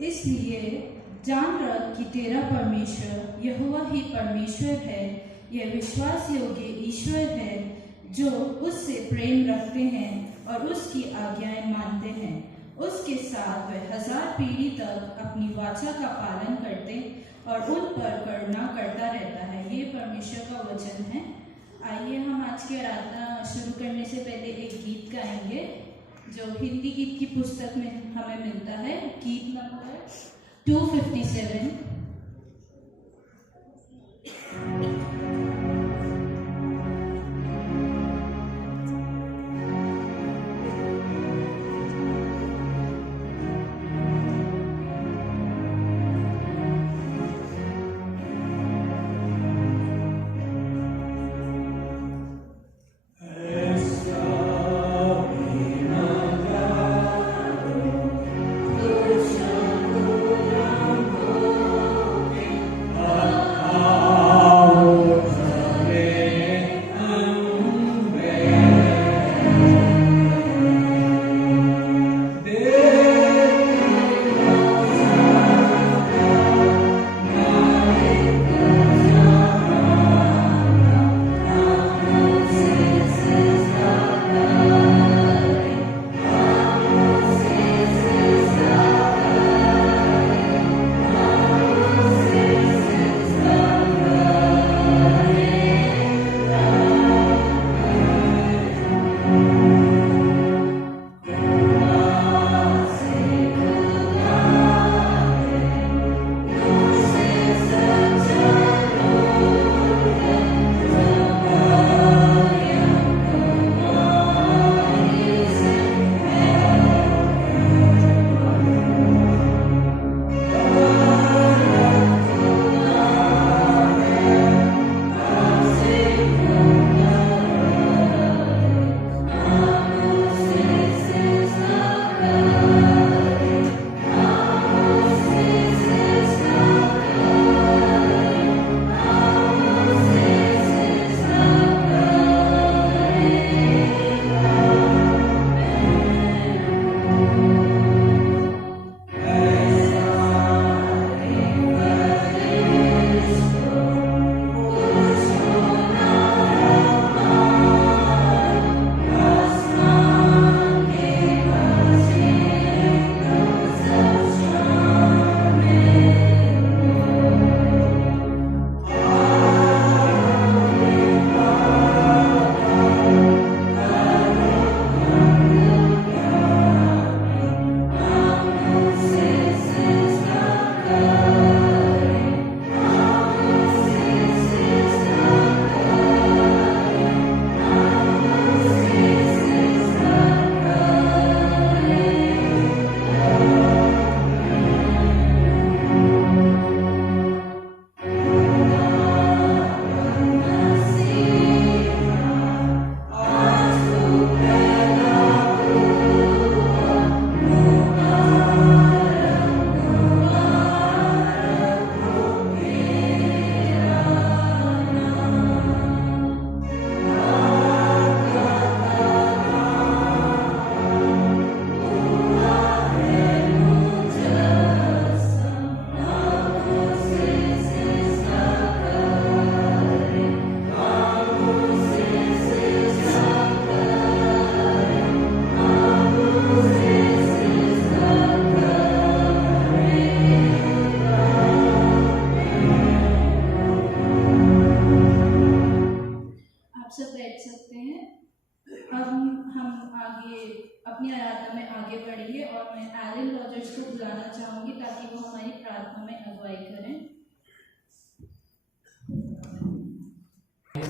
इसलिए जान रख कि तेरा परमेश्वर यहोवा ही परमेश्वर है, यह विश्वास योग्य ईश्वर है जो उससे प्रेम रखते हैं और उसकी आज्ञाएं मानते हैं। उसके साथ वह 1000 पीढ़ी तक अपनी वाचा का पालन करते और उन पर करुणा करता रहता है। ये परमेश्वर का वचन है। आइए हम आज की आराधना शुरू करने से पहले एक गीत गाएंगे जो हिंदी गीत की पुस्तक में हमें मिलता है। गीत नंबर 257।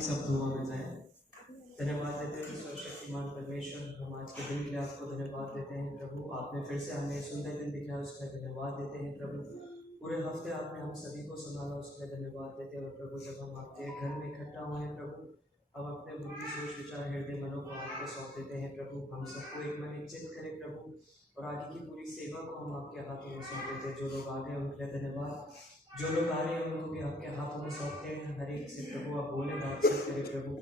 सब दुआ में जाए। धन्यवाद देते हैं सर्वशक्तिमान परमेश्वर, हम आज के दिन के लिए आपको धन्यवाद देते हैं प्रभु। आपने फिर से हमें सुंदर दिन दिखाया, उसका धन्यवाद देते हैं प्रभु। पूरे हफ्ते आपने हम सभी को संभाला, उसके लिए धन्यवाद देते हैं प्रभु। जब हम आपके घर में इकट्ठा हुए हैं प्रभु, हम अपने बुद्धि सोच विचार हृदय मनों को आपको सौंप देते हैं प्रभु। हम सबको एक मन एक चित्त करें प्रभु, और आगे की पूरी सेवा को हम आपके हाथों में सौंप देते हैं। जो लोग आ गए उनके लिए धन्यवाद, जो लोग आ रहे हैं उनको भी आपके हाथों में सौंपते हैं। हर एक से प्रभु आप बोले बातचीत करें प्रभु,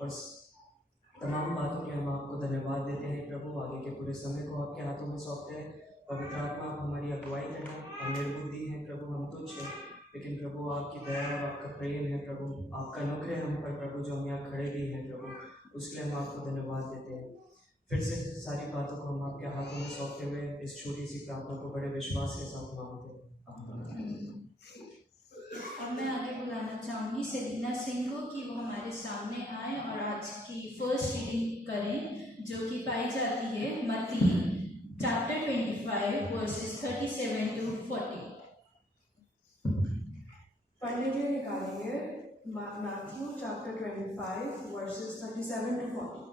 और तमाम बातों के हम आपको धन्यवाद देते हैं प्रभु। आगे के पूरे समय को आपके हाथों में सौंपते हैं। पवित्र आत्मा आप हमारी अगुवाई करना। हम निर्बुद्धि हैं प्रभु, हम तुच्छ हैं, लेकिन प्रभु आपकी दया और आपका प्रेम है प्रभु, आपका अनुग्रह हम पर प्रभु, जो हम यहाँ खड़े भी हैं प्रभु, उसके लिए हम आपको धन्यवाद देते हैं। फिर से सारी बातों को हम आपके हाथों में सौंपते हुए इस छोटी सी प्रार्थना को बड़े विश्वास के साथ मांगते हैं। अब मैं आगे बुलाना चाहूँगी सेलिना सिंह को कि वो हमारे सामने आए और आज की फर्स्ट रीडिंग करें, जो कि पाई जाती है मत्ती चैप्टर 25 वर्सेस 37 to 40। पढ़ने के लिए निकालेंगे मैथ्यू चैप्टर 25 वर्सेस 37 to 40।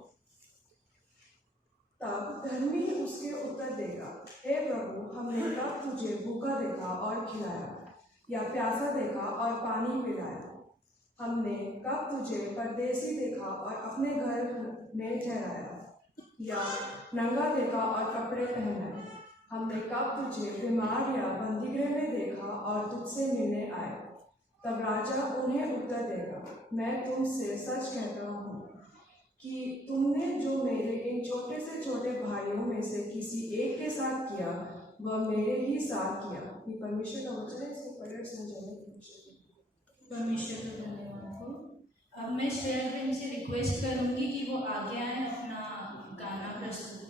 तब धर्मी उसके उत्तर देगा, हे प्रभु, हमने कब तुझे भूखा देखा और खिलाया, या प्यासा देखा और पानी पिलाया? हमने कब तुझे परदेसी देखा और अपने घर में ठहराया, या नंगा देखा और कपड़े पहनाए? हमने कब तुझे बीमार या बंदीगृह में देखा और तुझसे मिलने आए? तब राजा उन्हें उत्तर देगा, मैं तुमसे सच कहता हूँ कि तुमने जो मेरे इन छोटे से छोटे भाइयों में से किसी एक के साथ किया, वह मेरे ही साथ किया। ये परमेश्वर का वचन है, इसको पढ़कर समझाने परमेश्वर को धन्यवाद हो। अब मैं श्रेया बहन से रिक्वेस्ट करूँगी कि वो आगे आए, अपना गाना प्रस्तुत करें।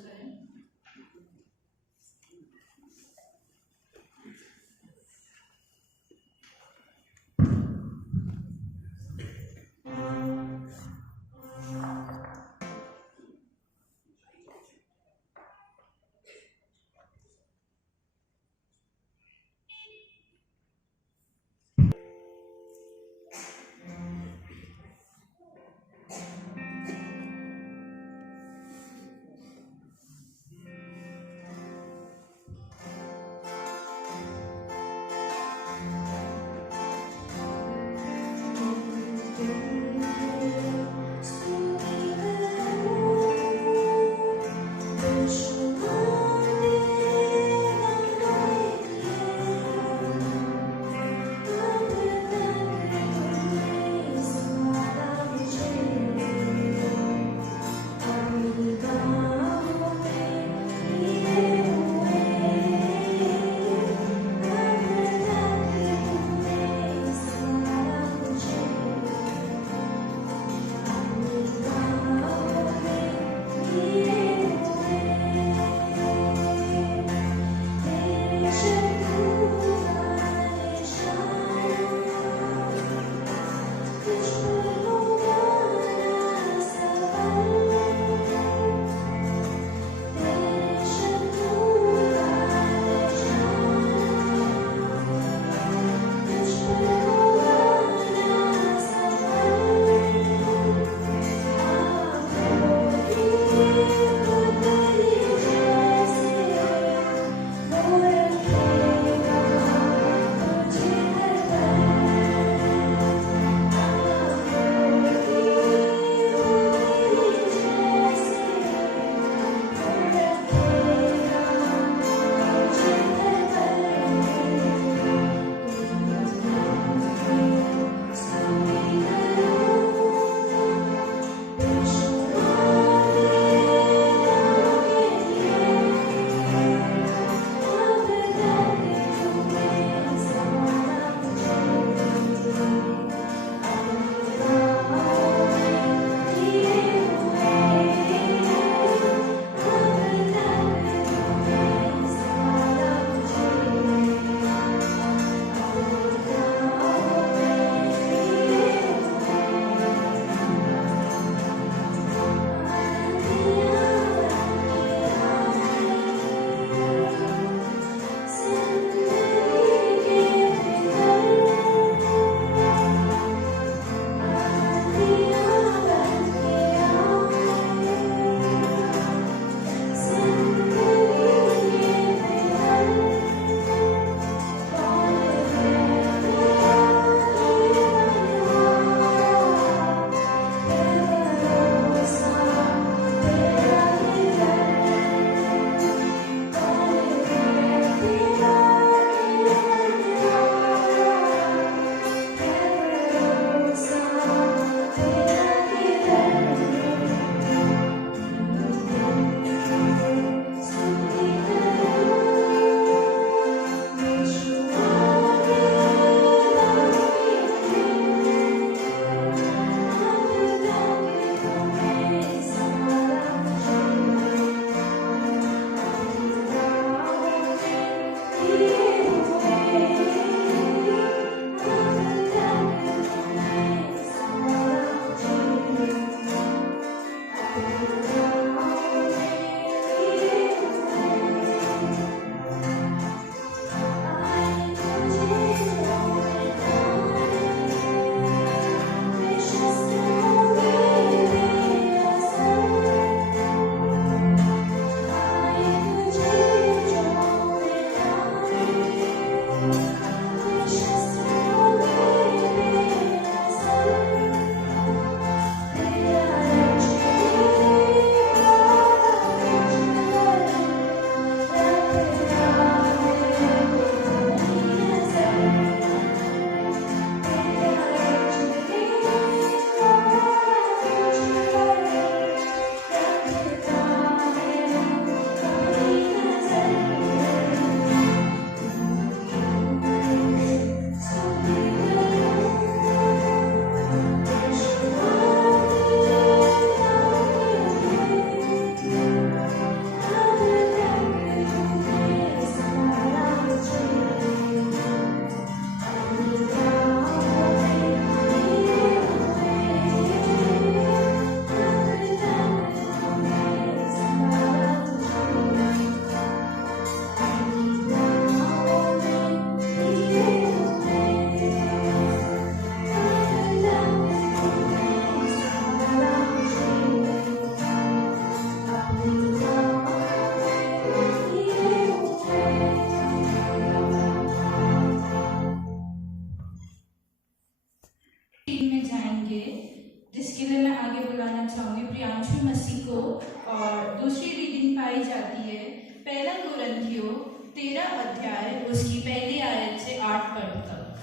13 अध्याय उसकी पहली आयत से 8 पद तक।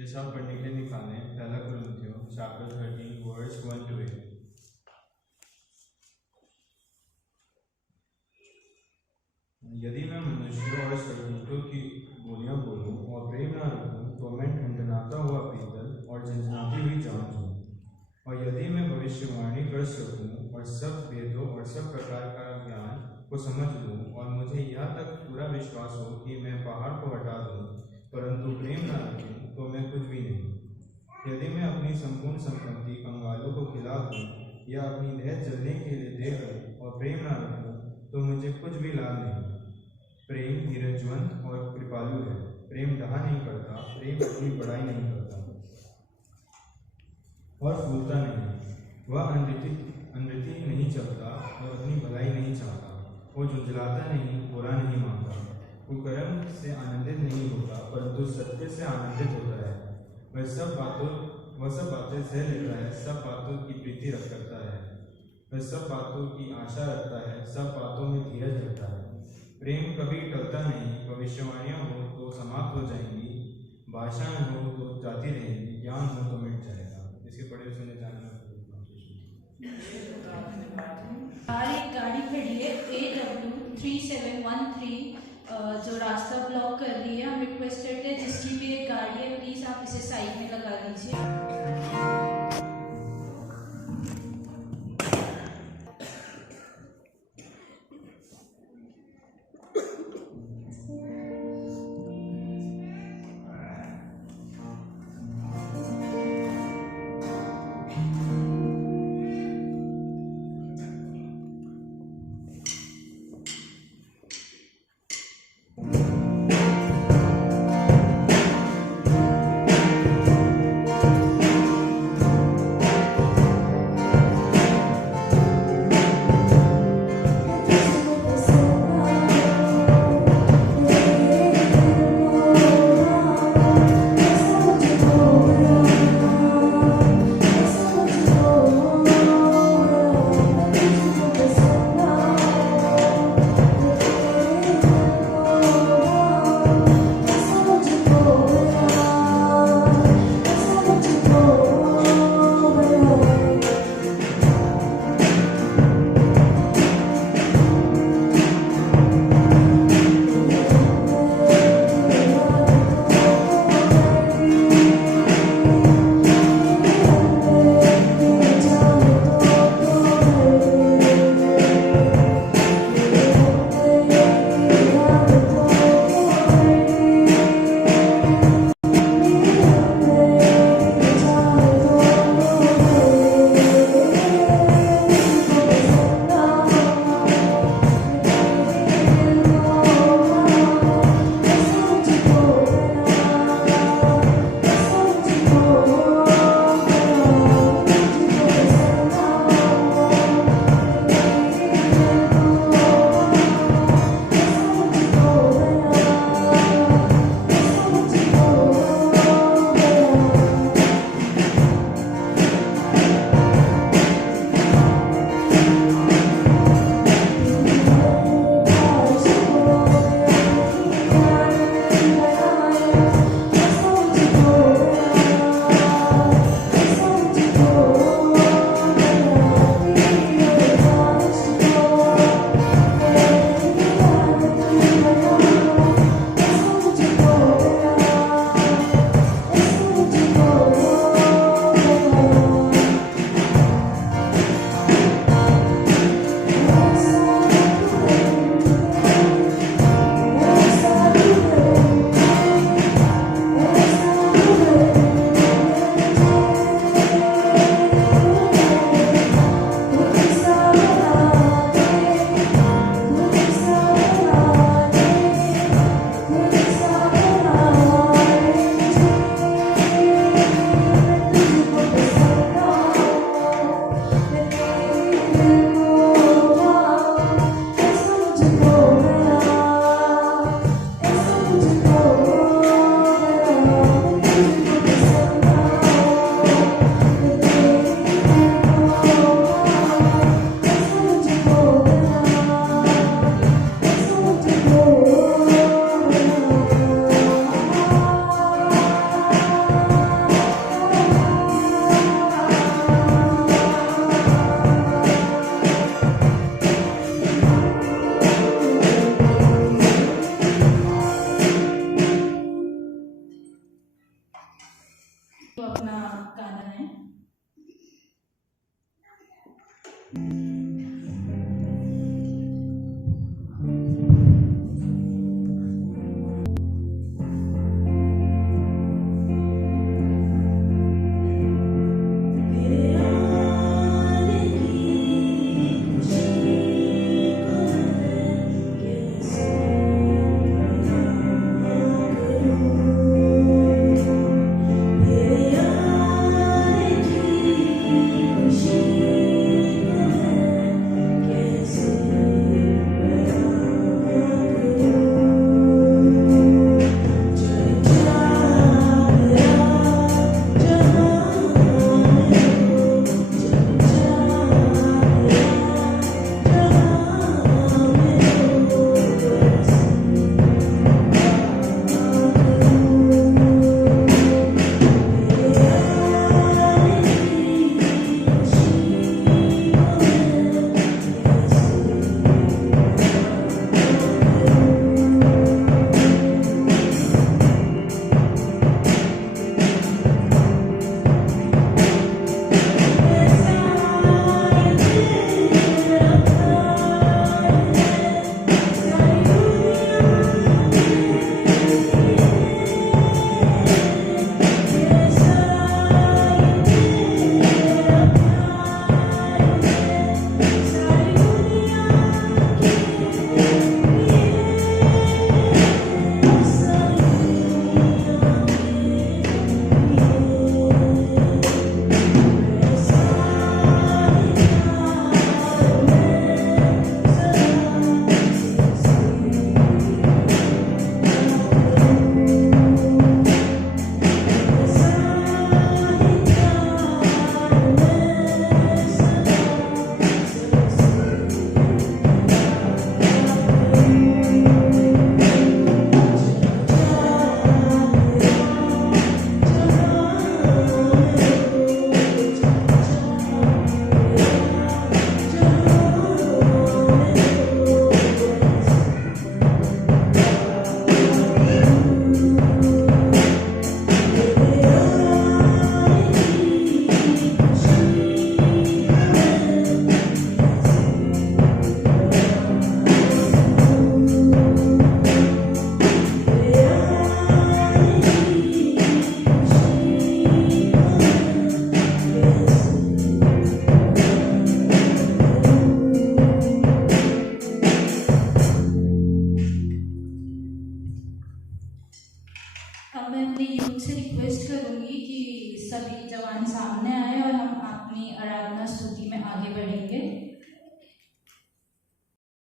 जैसा आप पढ़ने के लिए निकालें, पहला कुरिन्थियों चैप्टर 13 वर्स 1 to 8। यदि मैं मनुष्यों और स्वर्गदूतों की बोलियां बोलूं और प्रेम न रखूं तो मैं ढनढनाता हुआ पीतल और झंझनाती हुई जांच हूं। और यदि मैं भविष्यवाणी कर सकूं और सब वेदों और सब प्रकार का ज्ञान को समझ लूं और मुझे यह तक पूरा विश्वास हो कि मैं पहाड़ को हटा दूं, परंतु प्रेम न रखूं तो मैं कुछ भी नहीं। यदि मैं अपनी संपूर्ण संपत्ति कंगालों को खिला दूं या अपनी देह जलने के लिए दे दूं और प्रेम न रखूं तो मुझे कुछ भी लाभ नहीं। प्रेम धीरजवंत और कृपालु है। प्रेम डहा नहीं करता, प्रेम अपनी बड़ाई नहीं करता और फूलता नहीं। वह अनृति नहीं चलता और अपनी भलाई नहीं चाहता। वो झुंझलाता नहीं, बुरा नहीं मानता। वो कर्म से आनंदित नहीं होता, परंतु सत्य से आनंदित होता है। वह सब बातें सह लेता है, सब बातों की प्रीति करता है। वह सब बातों की आशा रखता है, सब बातों में धीरज रखता है। प्रेम कभी टलता नहीं। भविष्यवाणियां हो तो समाप्त हो जाएंगी, भाषाएं हो तो जाती रहेंगी, ज्ञान हो तो मिट जाएगा। इसके पढ़े सुने जाने में एक गाड़ी खड़ी है AW3713 जो रास्ता ब्लॉक कर रही है। हम रिक्वेस्ट करते हैं जिसकी भी एक गाड़ी है प्लीज आप इसे साइड में लगा दीजिए। अपना गाना है। अब मैं अपने यूथ से रिक्वेस्ट करूंगी कि सभी जवान सामने आए और हम अपनी आराधना स्तुति में आगे बढ़ेंगे।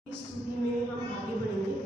इस स्तुति में हम आगे बढ़ेंगे।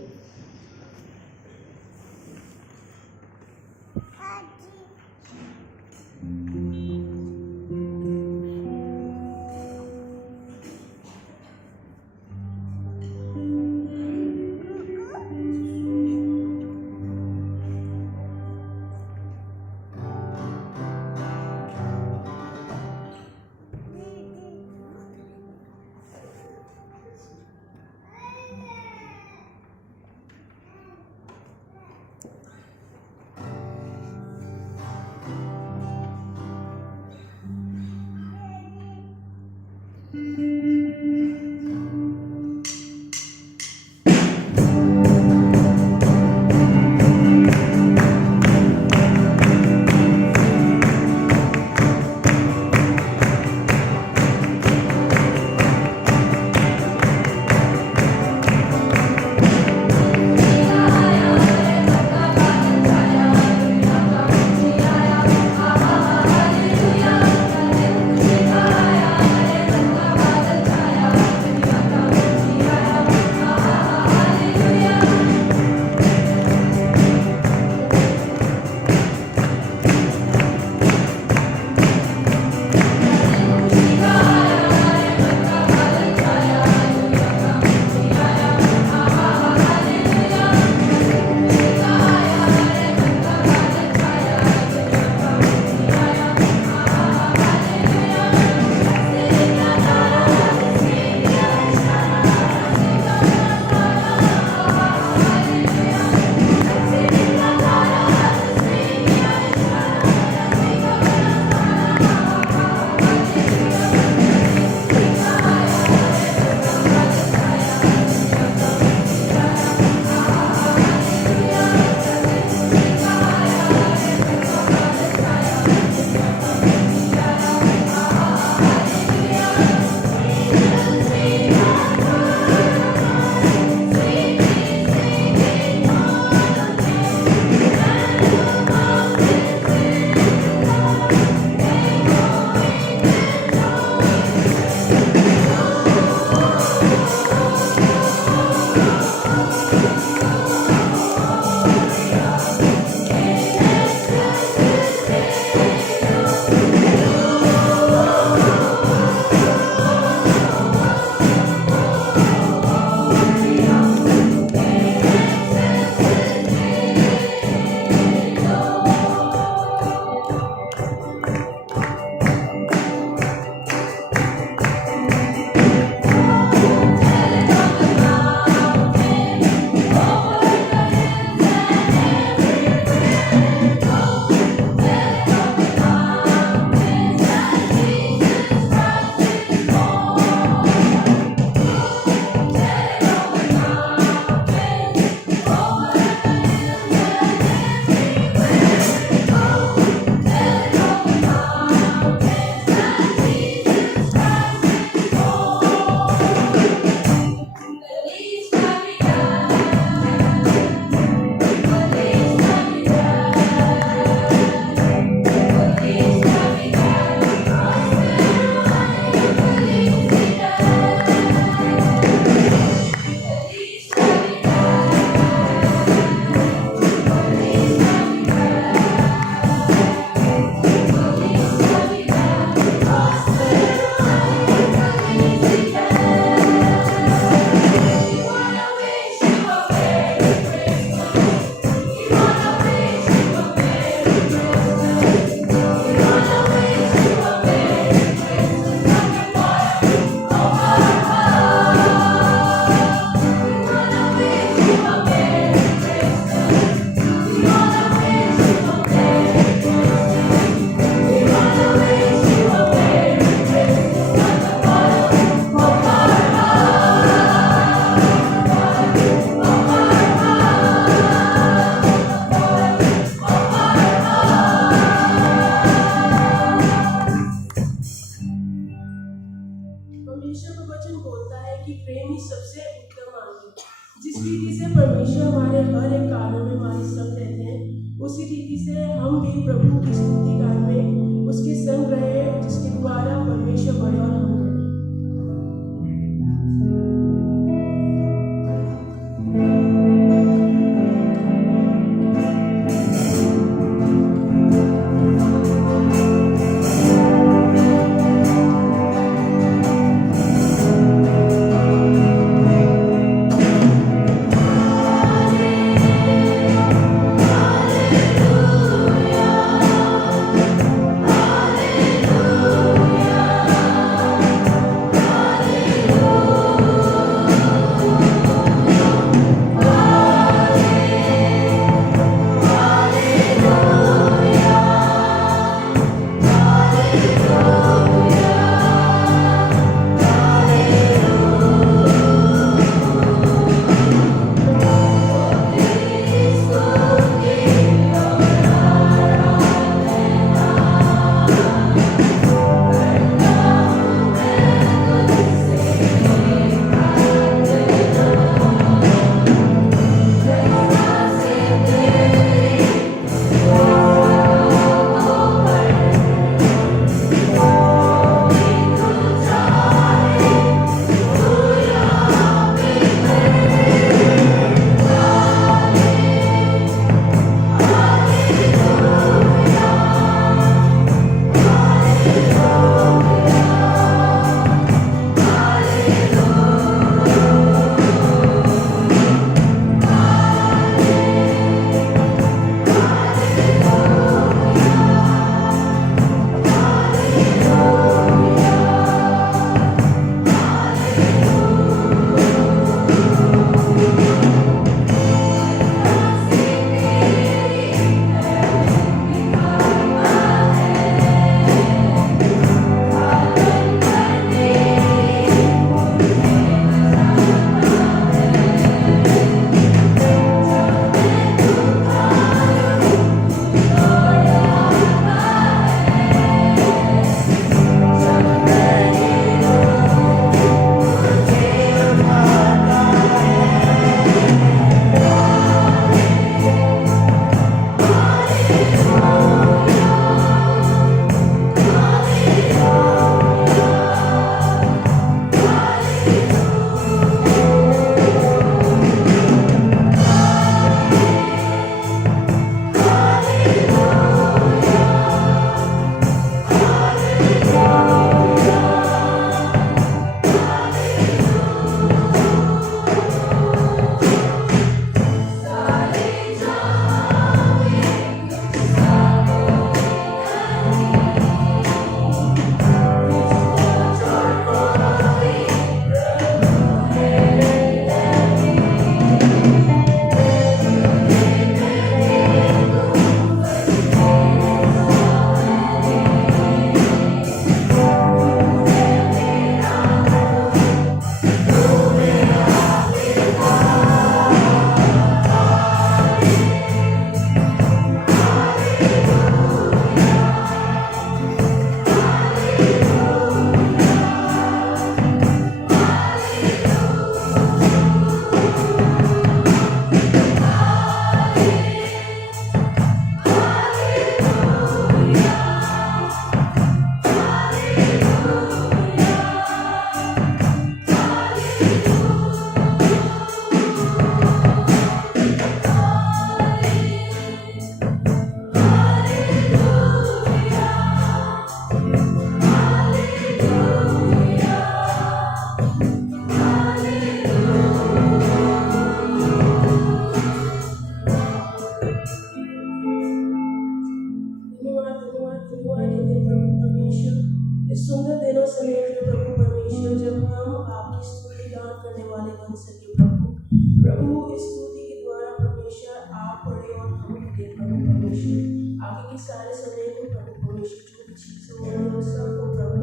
आपकी सारे समय को प्रभु परमेश्वर जो भी चीज़ें हो रही हैं सबको प्रभु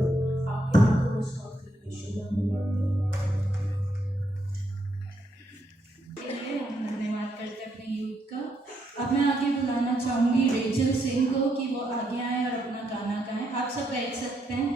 आपके हाथों में सौंप देते हैं। यीशु नाम में मांगते हैं। हम धन्यवाद करते हैं अपने यूथ का। अब मैं आगे बुलाना चाहूंगी रेचल सिंह को कि वो आगे आए और अपना गाना गाएं। आप सब बैठ सकते हैं।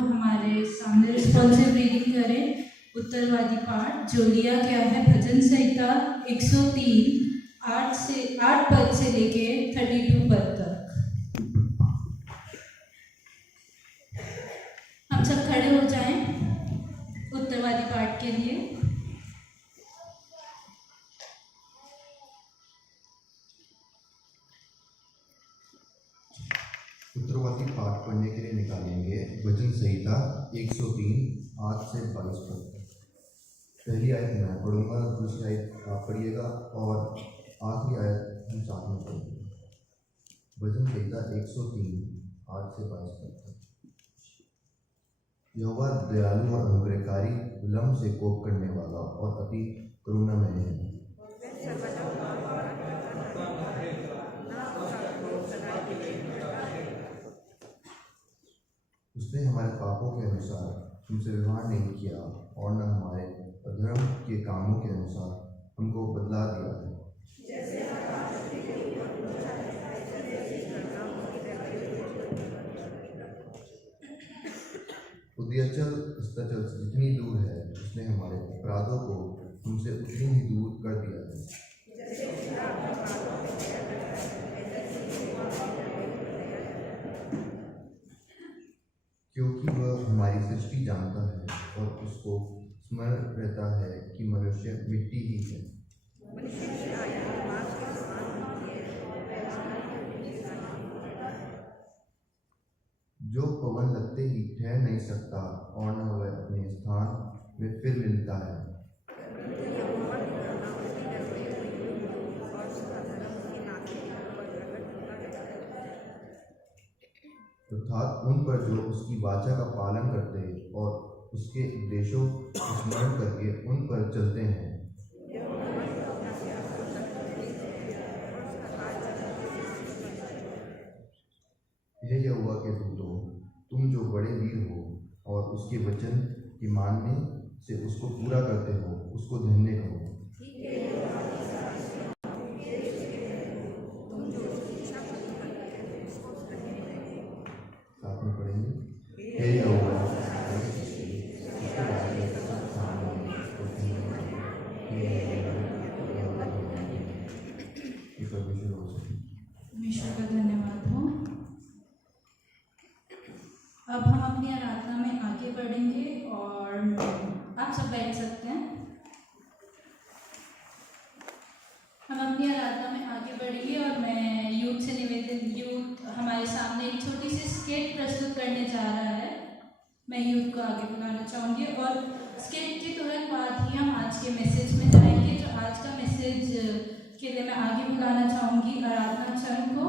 हमारे सामने रिस्पॉन्सिव रीडिंग करें उत्तरवादी पाठ जो लिया गया है भजन संहिता 103 8 पद से लेके 32 पद तक। हम सब खड़े हो जाएं उत्तरवादी पाठ के लिए। उत्तरवादी पाठ पढ़ने के लिए निकालेंगे भजन संहिता 103 8 से 22 पद तक। पहली आयत मैं पढ़ूंगा, दूसरी आयत आप पढ़िएगा और आखिरी आयत हम साथ में पढ़ेंगे। भजन संहिता 103 8 से 22 तक। यहोवा दयालु और अनुग्रहकारी, विलम्ब से कोप करने वाला और अति करुणामय है। उसने हमारे पापों के अनुसार हमसे व्यवहार नहीं किया और न हमारे अधर्म के कामों के अनुसार हमको बदला दिया है। उदयाचल अस्ताचल से जितनी दूर है, उसने हमारे अपराधों को हमसे उतनी ही दूर कर दिया है। क्योंकि वह हमारी सृष्टि जानता है और उसको स्मरण रहता है कि मनुष्य मिट्टी ही है। जो पवन लगते ही ठहर नहीं सकता और न वह अपने स्थान में फिर मिलता है। अर्थात उन पर जो उसकी वाचा का पालन करते और उसके उपदेशों को स्मरण करके उन पर चलते हैं। हे यहोवा के दूतों, तुम जो बड़े वीर हो और उसके वचन के मानने से उसको पूरा करते हो, उसको धन्य कहो। साथ में पढ़ेंगे। हे यहोवा, ईश्वर का धन्यवाद हो। अब हम अपनी आराधना में आगे बढ़ेंगे और आप सब बैठ सकते हैं। हम अपनी आराधना में आगे बढ़ेंगे और मैं यूथ से निवेदन, यूथ हमारे सामने एक छोटी सी स्केट प्रस्तुत करने जा रहा है। मैं यूथ को आगे बुलाना चाहूँगी और स्केट के तुरंत बाद ही हम आज के मैसेज में जाएंगे। जो आज का मैसेज के लिए मैं आगे बुलाना चाहूँगी आराधना चरण को।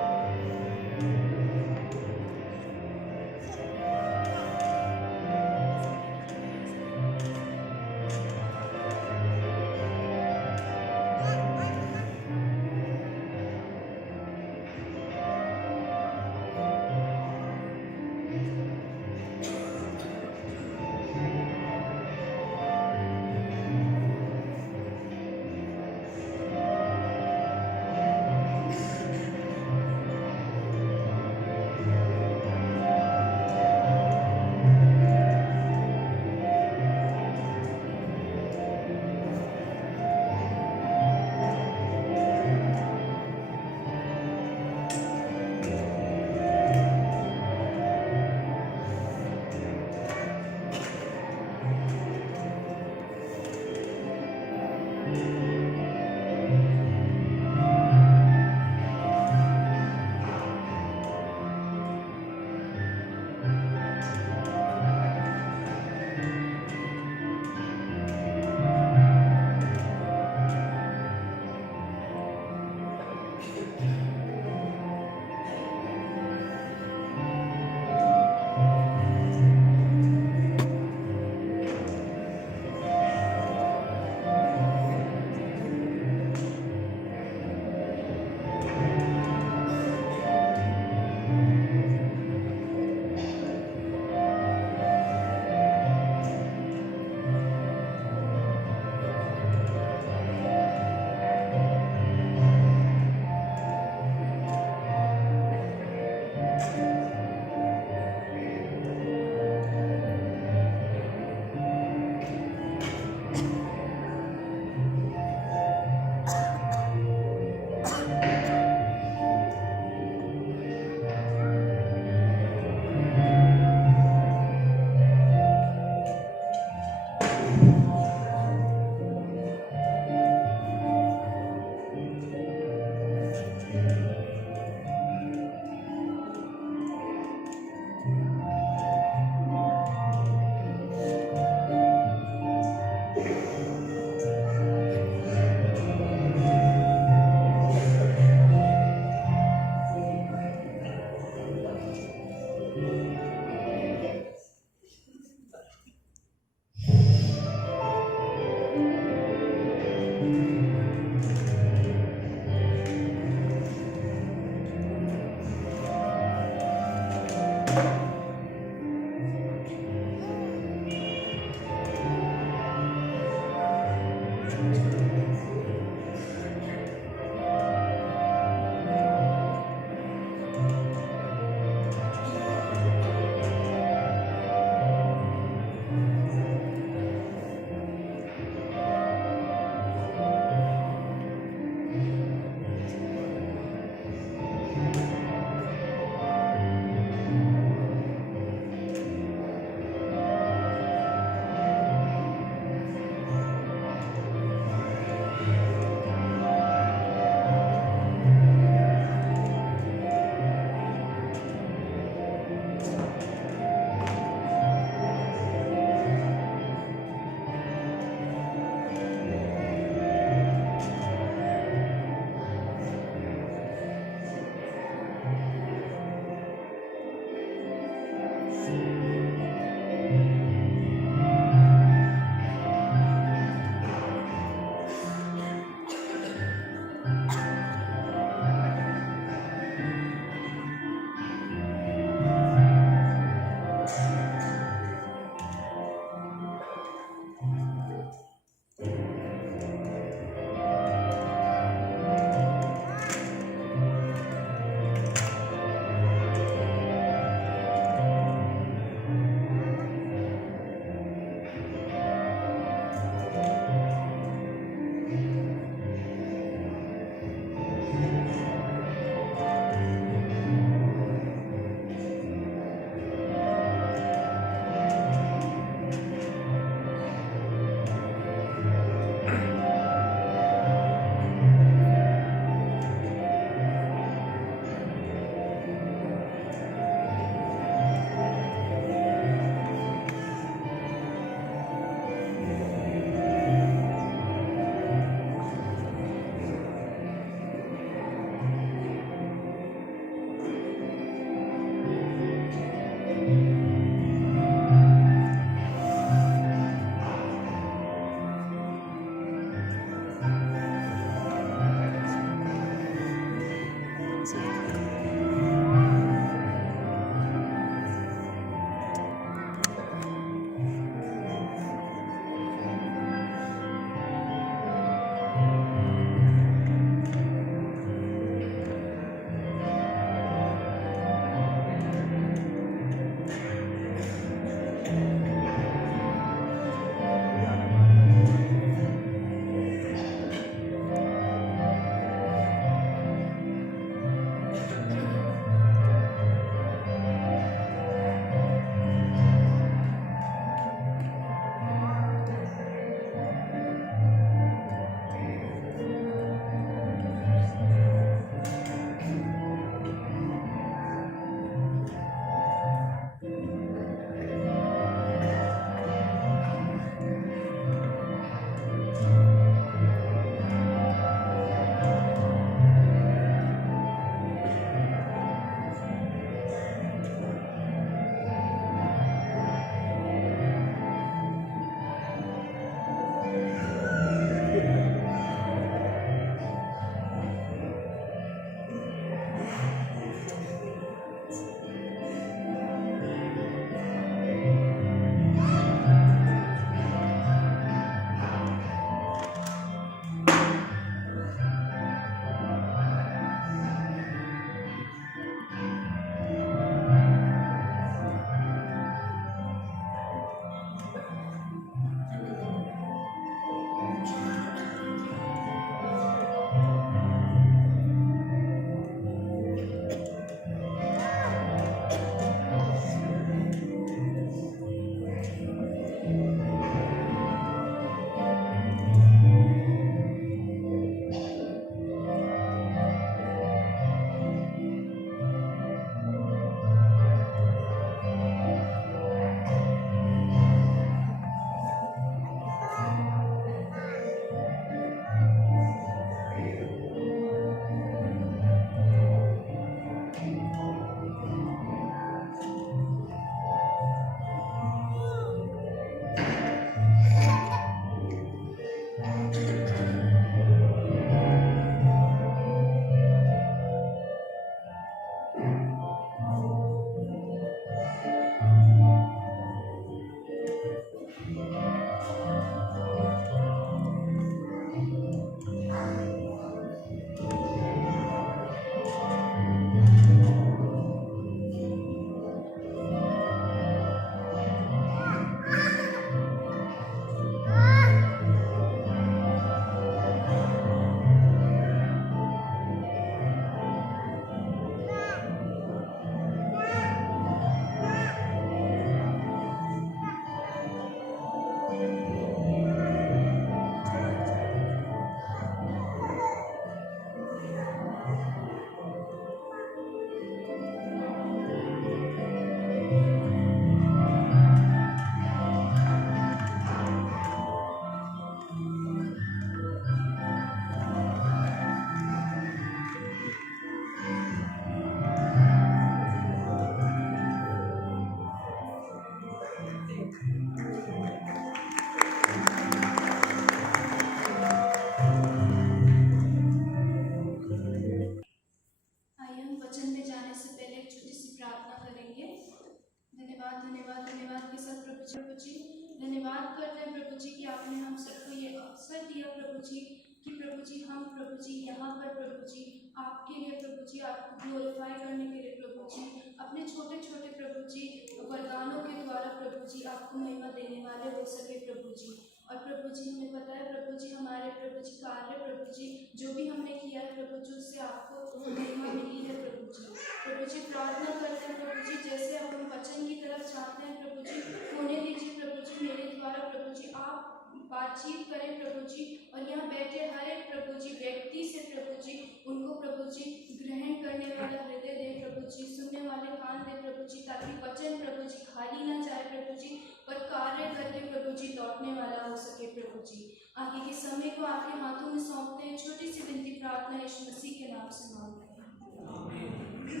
जी यहाँ पर प्रभु जी आपके लिए प्रभु जी आपको ग्लोरीफाई करने के लिए प्रभु जी अपने छोटे छोटे प्रभु जी वरदानों के द्वारा प्रभु जी आपको महिमा देने वाले हो सके प्रभु जी। और प्रभु जी हमें पता है प्रभु जी हमारे प्रभु जी कार्य प्रभु जी जो भी हमने किया है प्रभु जी उससे आपको महिमा मिली है प्रभु जी प्रार्थना करते हैं प्रभु जी जैसे अब हम वचन की तरफ चाहते हैं प्रभु जी होने दीजिए प्रभु जी मेरे द्वारा प्रभु जी आप बातचीत करें प्रभु जी और यहाँ बैठे हर एक प्रभु जी व्यक्ति से प्रभु जी उनको प्रभु जी ग्रहण करने वाला हृदय दे प्रभु जी सुनने वाले कान दे प्रभु जी ताकि वचन प्रभु जी खाली ना जाए प्रभु जी पर कार्य करके प्रभु जी लौटने वाला हो सके प्रभु जी। आगे के समय को आपके हाथों में सौंपते हैं। छोटी सी विनती प्रार्थना यीशु मसीह के नाम से मांगते हैं।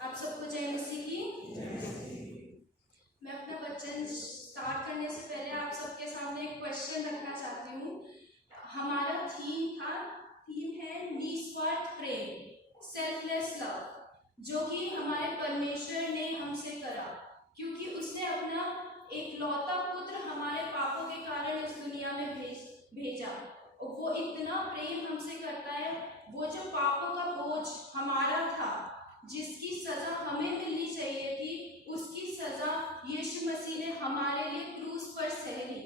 आप सबको जय मसीह की। मैं अपना वचन स्टार्ट करने से पहले आप सबके सामने एक क्वेश्चन रखना चाहती हूँ। हमारा थीम है निस्वार्थ प्रेम, सेल्फलेस लव, जो कि हमारे परमेश्वर ने हमसे करा क्योंकि उसने अपना एक लौता पुत्र हमारे पापों के कारण इस दुनिया में भेजा। वो इतना प्रेम हमसे करता है, वो जो पापों का बोझ हमारा था जिसकी सजा हमें मिलनी चाहिए थी उसकी सजा यीशु मसीह ने हमारे लिए क्रूस पर सह ली।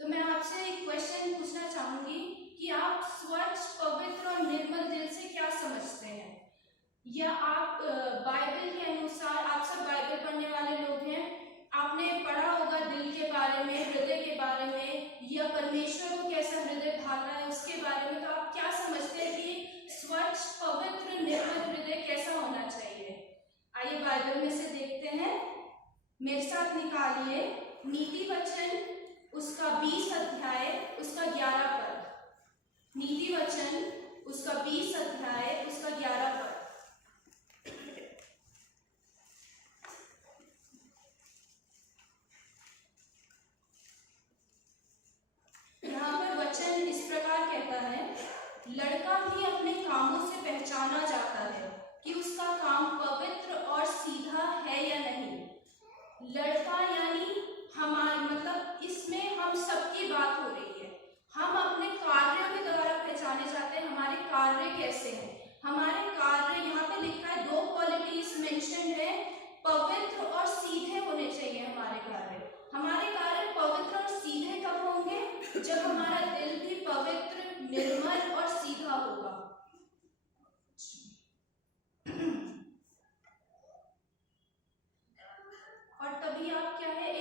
तो मैं आपसे एक क्वेश्चन पूछना चाहूंगी कि आप स्वच्छ पवित्र और निर्मल दिल से क्या समझते हैं, या आप बाइबल के अनुसार, आप सब बाइबल पढ़ने वाले लोग हैं, आपने पढ़ा होगा दिल के बारे में, हृदय के बारे में, या परमेश्वर को कैसा हृदय भाता है उसके बारे में, तो आप क्या समझते हैं कि स्वच्छ पवित्र निर्मल हृदय कैसा होना चाहिए? आइए बाइबल में से देखते हैं। मेरे साथ निकालिए नीति वचन उसका 20 अध्याय उसका 11 पद। नीति वचन उसका 20 अध्याय उसका 11 पद। यहाँ पर वचन इस प्रकार कहता है, लड़का भी अपने कामों से पहचाना जाता है कि उसका काम पवित्र और सीधा है या नहीं। लड़का यानी हमारे, मतलब इसमें हम सबकी बात हो रही है। हम अपने कार्यों के द्वारा पहचाने जाते हैं हमारे कार्य कैसे हैं। हमारे कार्य यहाँ पे लिखा है, 2 क्वालिटीज मेंशन है, पवित्र और सीधे होने चाहिए हमारे कार्य। हमारे कार्य पवित्र और सीधे कब होंगे? जब हमारा दिल भी पवित्र, निर्मल और सीधा होगा। और तभी आप क्या है,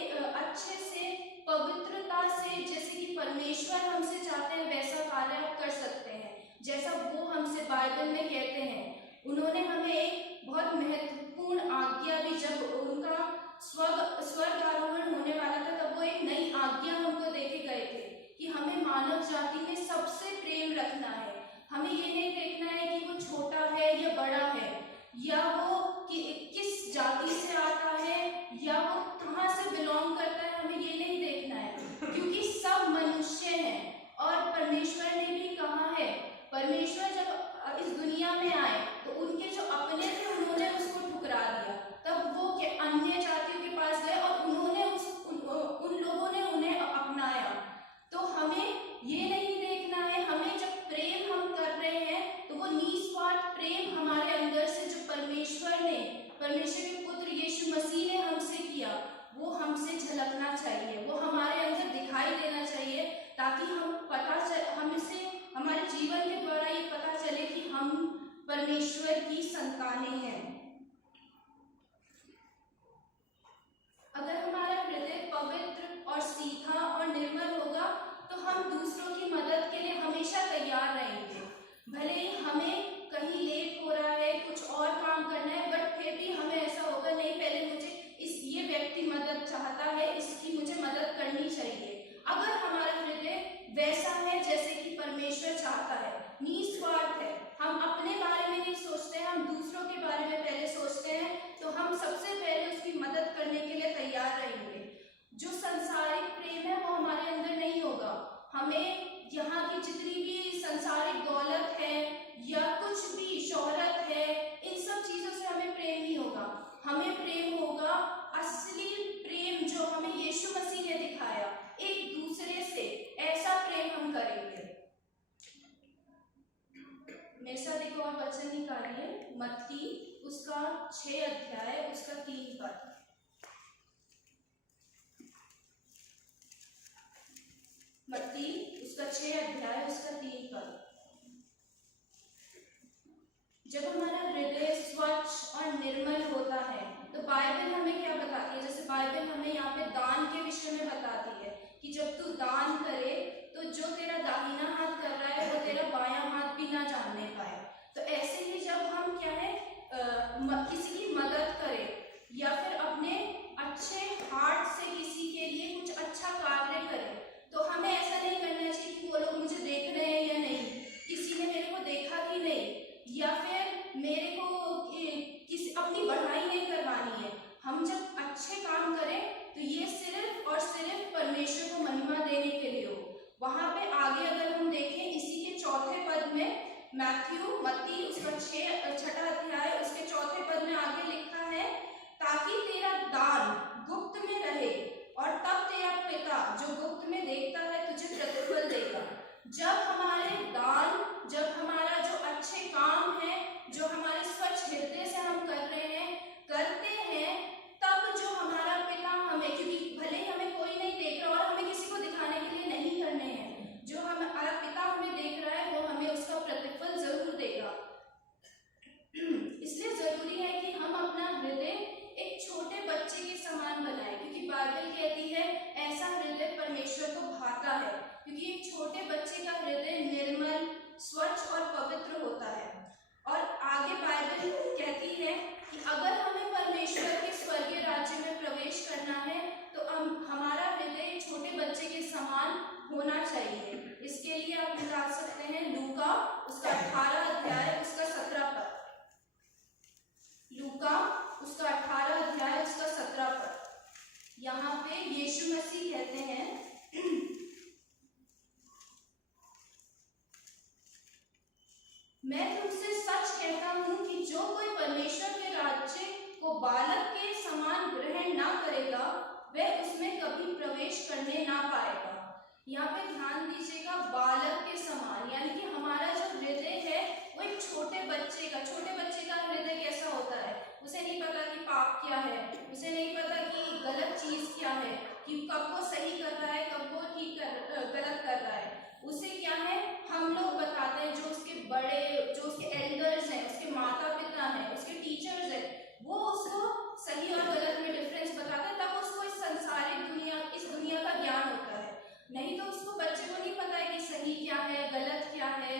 अच्छे से पवित्रता से, जैसे कि परमेश्वर हमसे चाहते हैं वैसा कार्य आप कर सकते हैं जैसा वो हमसे बाइबल में कहते हैं। उन्होंने हमें एक बहुत महत्वपूर्ण आज्ञा भी, जब उनका स्वर्ग आरोहण होने वाला था तब वो एक नई आज्ञा हमको देके गए थे कि हमें मानव जाति में सबसे प्रेम रखना है। हमें ये नहीं देखना है कि वो छोटा है या बड़ा है, या वो किस जाति से आता है, या वो कहाँ से बिलोंग करता है, हमें ये नहीं देखना है, क्योंकि सब मनुष्य हैं। और परमेश्वर ने भी कहा है, परमेश्वर जब इस दुनिया में आए तो उनके जो अपने थे उन्होंने उसको ठुकरा दिया, तब वो अन्य जातियों के पास गए और उन्होंने उन लोगों ने उन्हें अपनाया। तो हमें ये नहीं देखना है, हमें जब प्रेम हम कर रहे हैं तो वो निस्वार्थ प्रेम हमारे अंदर से जो परमेश्वर के पुत्र यीशु मसीह ने हमसे किया, वो हमसे झलकना चाहिए, वो हमारे अंदर दिखाई देना चाहिए, ताकि हमसे हमारे जीवन के द्वारा ये पता चले कि हम परमेश्वर की संतानें हैं। अगर हमारा हृदय पवित्र और सीधा और निर्मल होगा तो हम दूसरों की मदद के लिए हमेशा तैयार रहेंगे। भले ही हमें कहीं लेट हो रहा है, कुछ और काम करना है, बट फिर भी हमें ऐसा होगा, नहीं पहले मुझे ये व्यक्ति मदद चाहता है, इसकी मुझे मदद करनी चाहिए। अगर हमारा हृदय वैसा है जैसे कि परमेश्वर चाहता है, निस्वार्थ है, हम अपने बारे में नहीं सोचते हैं, हम दूसरों के बारे मेरे साथ एक और वचन निकालिए, मत्ती उसका 6 अध्याय उसका 3 पद। मत्ती उसका 6 अध्याय उसका 3 पद। जब हमारा हृदय स्वच्छ और निर्मल होता है तो बाइबल हमें क्या बताती है, जैसे बाइबल हमें यहाँ पे दान के विषय में बताती है कि जब तू दान करे तो जो तेरा दाहिना हाथ कर रहा है वो तेरा बायां हाथ भी ना जानने पाए। तो ऐसे ही जब हम क्या है किसी की मदद करें या फिर अपने अच्छे हार्ट से किसी के लिए कुछ अच्छा कार्य करें, तो हमें ऐसा नहीं करना चाहिए कि वो लोग मुझे देख रहे हैं या नहीं, किसी ने मेरे को देखा कि नहीं, या फिर मेरे को किसी अपनी बढ़ाई नहीं करवानी है। हम जब अच्छे काम करें तो ये सिर्फ और सिर्फ परमेश्वर को महिमा देने के लिए हो। वहां पे आगे अगर हम देखें इसी के 4 पद में, मत्ती उसका 6 अध्याय उसके 4 पद में आगे लिखा है, ताकि तेरा दान गुप्त में रहे और तब तेरा पिता जो गुप्त में देखता है तुझे प्रतिफल देगा। जब हमारे दान, जब हमारा जो अच्छे काम है, जो हमारे स्वच्छ हृदय से हम करते हैं, तब जो हमारा पिता हमें, क्योंकि भले ही हमें कोई नहीं देख रहा और हमें किसी को दिखाने के लिए नहीं करने हैं, जो हमारा पिता हमें देख रहा है वो हमें उसका प्रतिफल जरूर देगा। इसलिए जरूरी है कि हम अपना हृदय एक छोटे बच्चे के समान बनाएं, क्योंकि बाइबल कहती है ऐसा हृदय परमेश्वर को भाता है, क्योंकि एक छोटे बच्चे का हृदय निर्मल, स्वच्छ और पवित्र होता है। और आगे बाइबल कहती है कि अगर हमें परमेश्वर के स्वर्गीय राज्य में प्रवेश करना है तो हमारा हृदय छोटे बच्चे के समान होना चाहिए। इसके लिए आप निकाल सकते हैं लूका उसका 18 अध्याय उसका 17 पद। लूका उसका 18 अध्याय उसका 17 पद। यहाँ पे यीशु मसीह कहते हैं, मैं तुमसे सच कहता हूं कि जो कोई परमेश्वर के राज्य को बालक के समान ग्रहण ना करेगा वह उसमें कभी प्रवेश करने ना पाएगा। यहाँ पे ध्यान दीजिएगा, बालक के समान, यानी कि हमारा जो हृदय है वो एक छोटे बच्चे का हृदय कैसा होता है, उसे नहीं पता कि पाप क्या है, उसे नहीं पता कि गलत चीज क्या है, कि कब वो सही कर रहा है, कब वो गलत कर रहा है। उसे क्या है, हम लोग बताते हैं, जो उसके बड़े, जो उसके एल्डर्स हैं, उसके माता पिता हैं, उसके टीचर्स हैं, वो उसको सही और गलत में डिफरेंस बताते हैं, तब उसको इस दुनिया का ज्ञान होता है। नहीं तो उसको, बच्चे को नहीं पता है कि सही क्या है, गलत क्या है,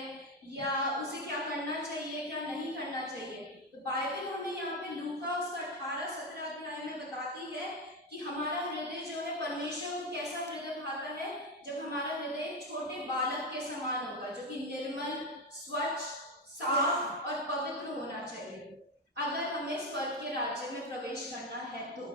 या उसे क्या करना चाहिए, क्या नहीं करना चाहिए। तो बाइबल हमें यहाँ पे लूका उसका 18-17 अध्याय में बताती है कि हमारा हृदय जो है परमेश्वर को कैसा हृदय भाता है, जब हमारा हृदय एक छोटे बालक के समान होगा, जो कि निर्मल, स्वच्छ, साफ और पवित्र होना चाहिए, अगर हमें स्वर्ग के राज्य में प्रवेश करना है तो।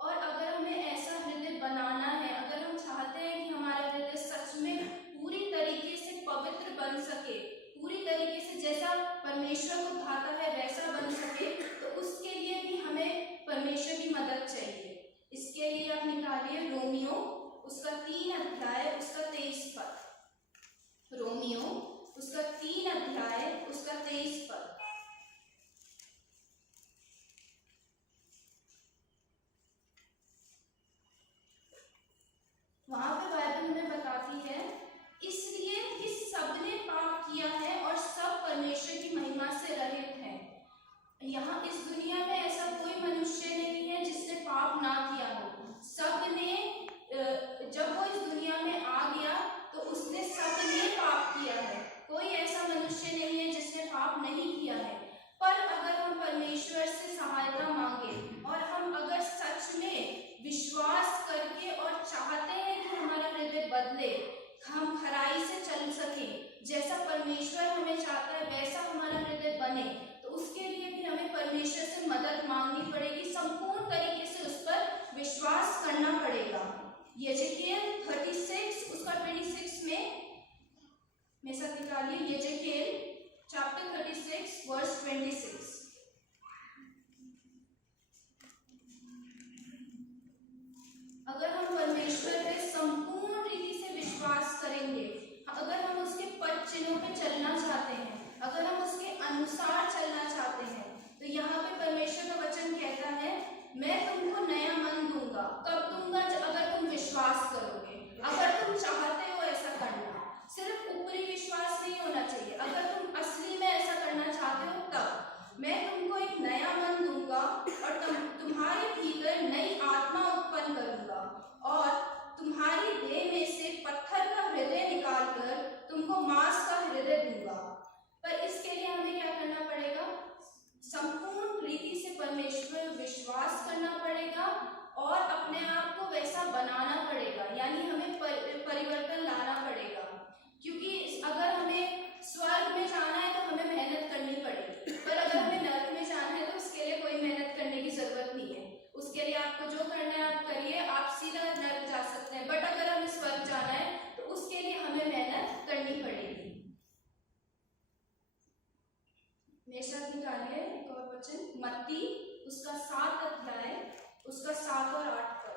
और अगर हमें ऐसा हृदय बनाना है, अगर हम चाहते हैं कि हमारा हृदय सच में पूरी तरीके से पवित्र बन सके, पूरी तरीके से जैसा परमेश्वर को भाता है वैसा बन सके, तो उसके लिए भी हमें परमेश्वर की मदद चाहिए। इसके लिए आप निकालिए रोमियो उसका 3 अध्याय उसका 23 पद। रोमियो उसका 3 अध्याय उसका 23 पद। वहां पे बाइबल हमें बताती है, इसलिए कि सबने पाप किया है और सब परमेश्वर की महिमा से रहित हैं। यहाँ इस दुनिया में ऐसा कोई मनुष्य नहीं है जिसने पाप ना किया हो। सबने, जब वो इस दुनिया में आ गया तो उसने सबने पाप किया है। कोई ऐसा मनुष्य नहीं है जिसने पाप नहीं किया है। पर अगर हम परमेश्वर से सहायता मांगे और हम अगर सच में विश्वास करके और चाहते हैं कि हमारा हृदय बदले, हम खराई से चल सकें, जैसा परमेश्वर हमें चाहता है वैसा हमारा हृदय बने, तो उसके लिए भी हमें परमेश्वर से मदद मांगनी पड़ेगी, संपूर्ण तरीके से उस पर विश्वास करना पड़ेगा। यजेकिएल 36 उसका 26 में साथ निकालिए, यजेकिएल चैप्टर 36 वर्स 26। अगर हम परमेश्वर पे संपूर्ण रीति से विश्वास करेंगे मैं तुमको नया मन दूंगा। कब दूंगा? अगर तुम विश्वास करोगे, अगर तुम चाहते हो ऐसा करना। सिर्फ ऊपरी विश्वास नहीं होना चाहिए, अगर तुम असली में ऐसा करना चाहते हो तब मैं तुमको एक नया मन दूंगा और तुम्हारे भीतर नई आत्मा उत्पन्न करूंगा और तुम्हारी देह में से पत्थर का हृदय निकालकर तुमको मांस का हृदय दूंगा। पर इसके लिए हमें क्या करना पड़ेगा? संपूर्ण रीति से परमेश्वर विश्वास करना पड़ेगा और अपने आप को वैसा बनाना पड़ेगा, यानी हमें परिवर्तन लाना पड़ेगा। क्योंकि अगर हमें स्वर्ग में जाना है तो हमें मेहनत करनी पड़ेगी, पर अगर हमें नरक में जाना है तो उसके लिए कोई मेहनत करने की जरूरत नहीं है। उसके लिए आपको जो करना है आप करिए, आप सीधा नरक जा सकते हैं। बट अगर हमें स्वर्ग जाना है तो उसके लिए हमें मेहनत करनी पड़ेगी। मेरे साथ निकालिए एक और वचन, मत्ती उसका 7 अध्याय उसका 7 और 8 पद।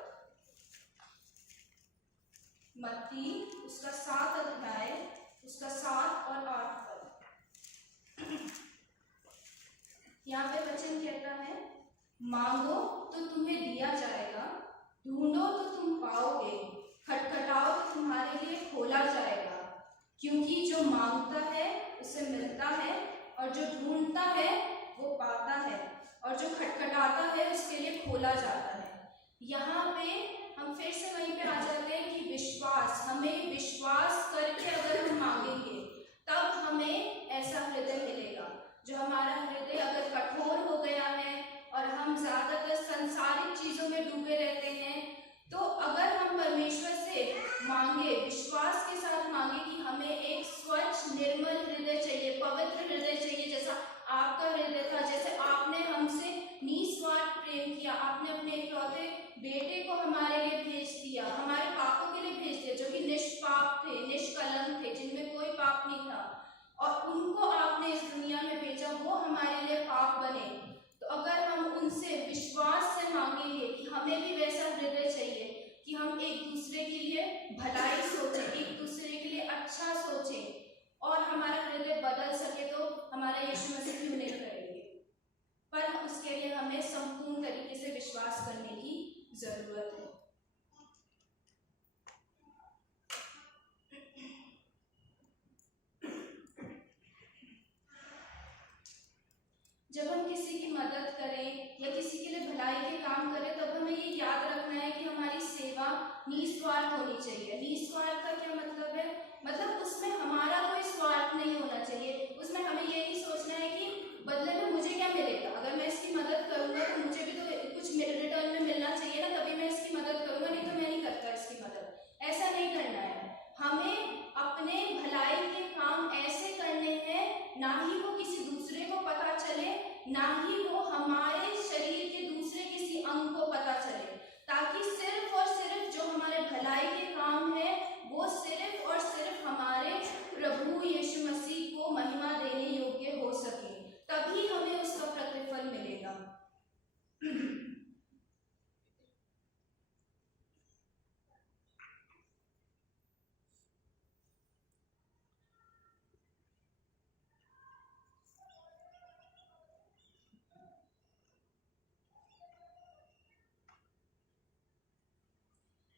मत्ती उसका 7 अध्याय उसका 7 और 8 पद। यहाँ पे वचन कहता है, मांगो तो तुम्हें दिया जाएगा, ढूंढो तो तुम पाओगे, खटखटाओ तो तुम्हारे लिए खोला जाएगा। क्योंकि जो मांगता है उसे मिलता है और जो ढूंढता है वो पाता है और जो खटखटाता है उसके लिए खोला जाता है। यहाँ पे हम फिर से वहीं पे आ जाते हैं कि विश्वास, हमें विश्वास करके अगर हम मांगेंगे तब हमें ऐसा हृदय मिलेगा। जो हमारा हृदय अगर कठोर हो गया है और हम ज्यादातर संसारिक चीजों में डूबे रहते हैं, तो अगर हम परमेश्वर से मांगे, विश्वास के साथ मांगे कि हमें एक स्वच्छ निर्मल हृदय चाहिए, पवित्र हृदय चाहिए, जैसा आपका हृदय था, जैसे आपने हमसे निस्वार्थ प्रेम किया, आपने अपने इकलौते बेटे को हमारे लिए भेज दिया, हमारे पापों के लिए भेज दिया, जो कि निष्पाप थे, निष्कलंक थे, जिनमें कोई पाप नहीं था, और उनको आपने इस दुनिया में भेजा, वो हमारे लिए पाप बने। तो अगर हम उनसे विश्वास से मांगेंगे कि हमें भी वैसा हृदय चाहिए कि हम एक दूसरे के लिए भलाई सोचें, एक दूसरे के लिए अच्छा सोचें और हमारा हृदय बदल सके, तो हमारा यीशु मसीह क्यों नहीं करेंगे? पर उसके लिए हमें संपूर्ण तरीके से विश्वास करने की जरूरत है। जब हम किसी की मदद करें या किसी के लिए भलाई के काम करें, तब हमें ये याद रखना है कि हमारी सेवा निस्वार्थ होनी चाहिए। निस्वार्थ का क्या मतलब है? मतलब उसमें हमारा कोई स्वार्थ नहीं होना चाहिए। उसमें हमें ये नहीं सोचना है कि बदले में मुझे क्या मिलेगा, अगर मैं इसकी मदद करूंगा तो मुझे भी तो कुछ रिटर्न में मिलना चाहिए ना, तभी मैं इसकी मदद करूंगा, नहीं तो मैं नहीं करता इसकी मदद। ऐसा नहीं करना है। हमें अपने भलाई के काम ऐसे करने हैं, ना ही वो किसी दूसरे को पता चले, ना ही वो हमारे शरीर के दूसरे किसी अंग को पता चले, ताकि सिर्फ और सिर्फ जो हमारे भलाई के काम है वो सिर्फ और सिर्फ हमारे प्रभु यीशु मसीह को महिमा देने योग्य हो सके, तभी हमें उसका प्रतिफल मिलेगा।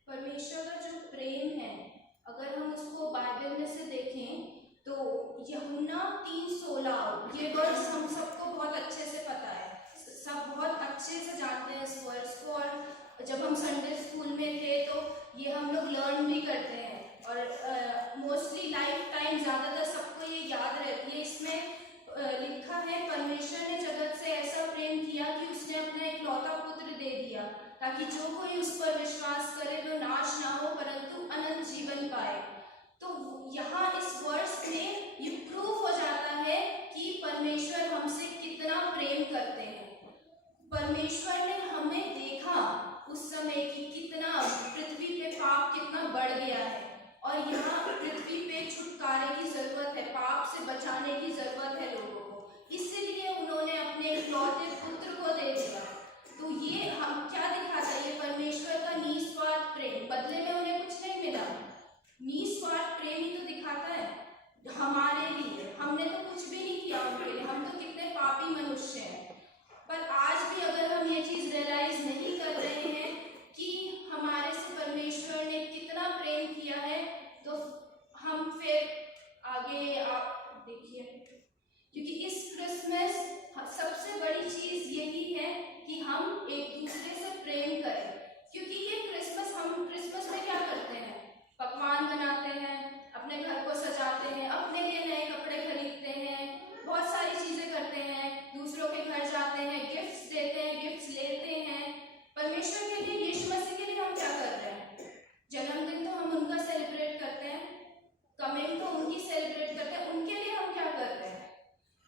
परमेश्वर का जो प्रेम है, अगर हम उसको बाइबल में से देखें तो यूहन्ना 3:16, ये वर्ड्स हम सबको बहुत अच्छे से पता है, सब बहुत अच्छे से जानते हैं इस वर्ड्स को, और जब हम संडे स्कूल में थे तो ये हम लोग लर्न भी करते हैं और मोस्टली लाइफ टाइम ज़्यादातर सबको ये याद रहती है। इसमें लिखा है, परमेश्वर ने जगत से ऐसा प्रेम किया कि उसने अपना इकलौता पुत्र दे दिया, ताकि जो कोई उस पर विश्वास करे वो नाश ना हो परंतु अनंत जीवन पाए। तो यहाँ इस वर्ष में ये प्रूफ हो जाता है कि परमेश्वर हमसे कितना प्रेम करते हैं। परमेश्वर ने हमें देखा उस समय कि कितना पृथ्वी पे पाप कितना बढ़ गया है और यहाँ पृथ्वी पे छुटकारे की जरूरत है, पाप से बचाने की जरूरत है लोगों को, इसलिए उन्होंने अपने इकलौते पुत्र को दे दिया। तो ये हम क्या दिखाता है? ये परमेश्वर का निस्वार्थ प्रेम, बदले में उन्हें कुछ नहीं मिला, निस्वार्थ प्रेम ही तो दिखाता है हमारे लिए। हमने तो कुछ भी नहीं किया उनके लिए, हम तो कितने पापी मनुष्य हैं। पर आज भी अगर हम ये चीज रियलाइज नहीं सबसे बड़ी चीज यही है कि हम एक दूसरे से प्रेम करें, क्योंकि ये क्रिसमस, हम क्रिसमस में क्या करते हैं, पकवान बनाते हैं, अपने घर को सजाते हैं, अपने लिए नए कपड़े खरीदते हैं, बहुत सारी चीजें करते हैं, दूसरों के घर जाते हैं, गिफ्ट्स देते हैं, गिफ्ट्स लेते हैं। परमेश्वर के लिए, यीशु मसीह के लिए हम क्या कर रहे हैं? जन्मदिन तो हम उनका सेलिब्रेट करते हैं, कमिंग तो उनकी सेलिब्रेट करते हैं, उनके लिए हम क्या कर रहे हैं?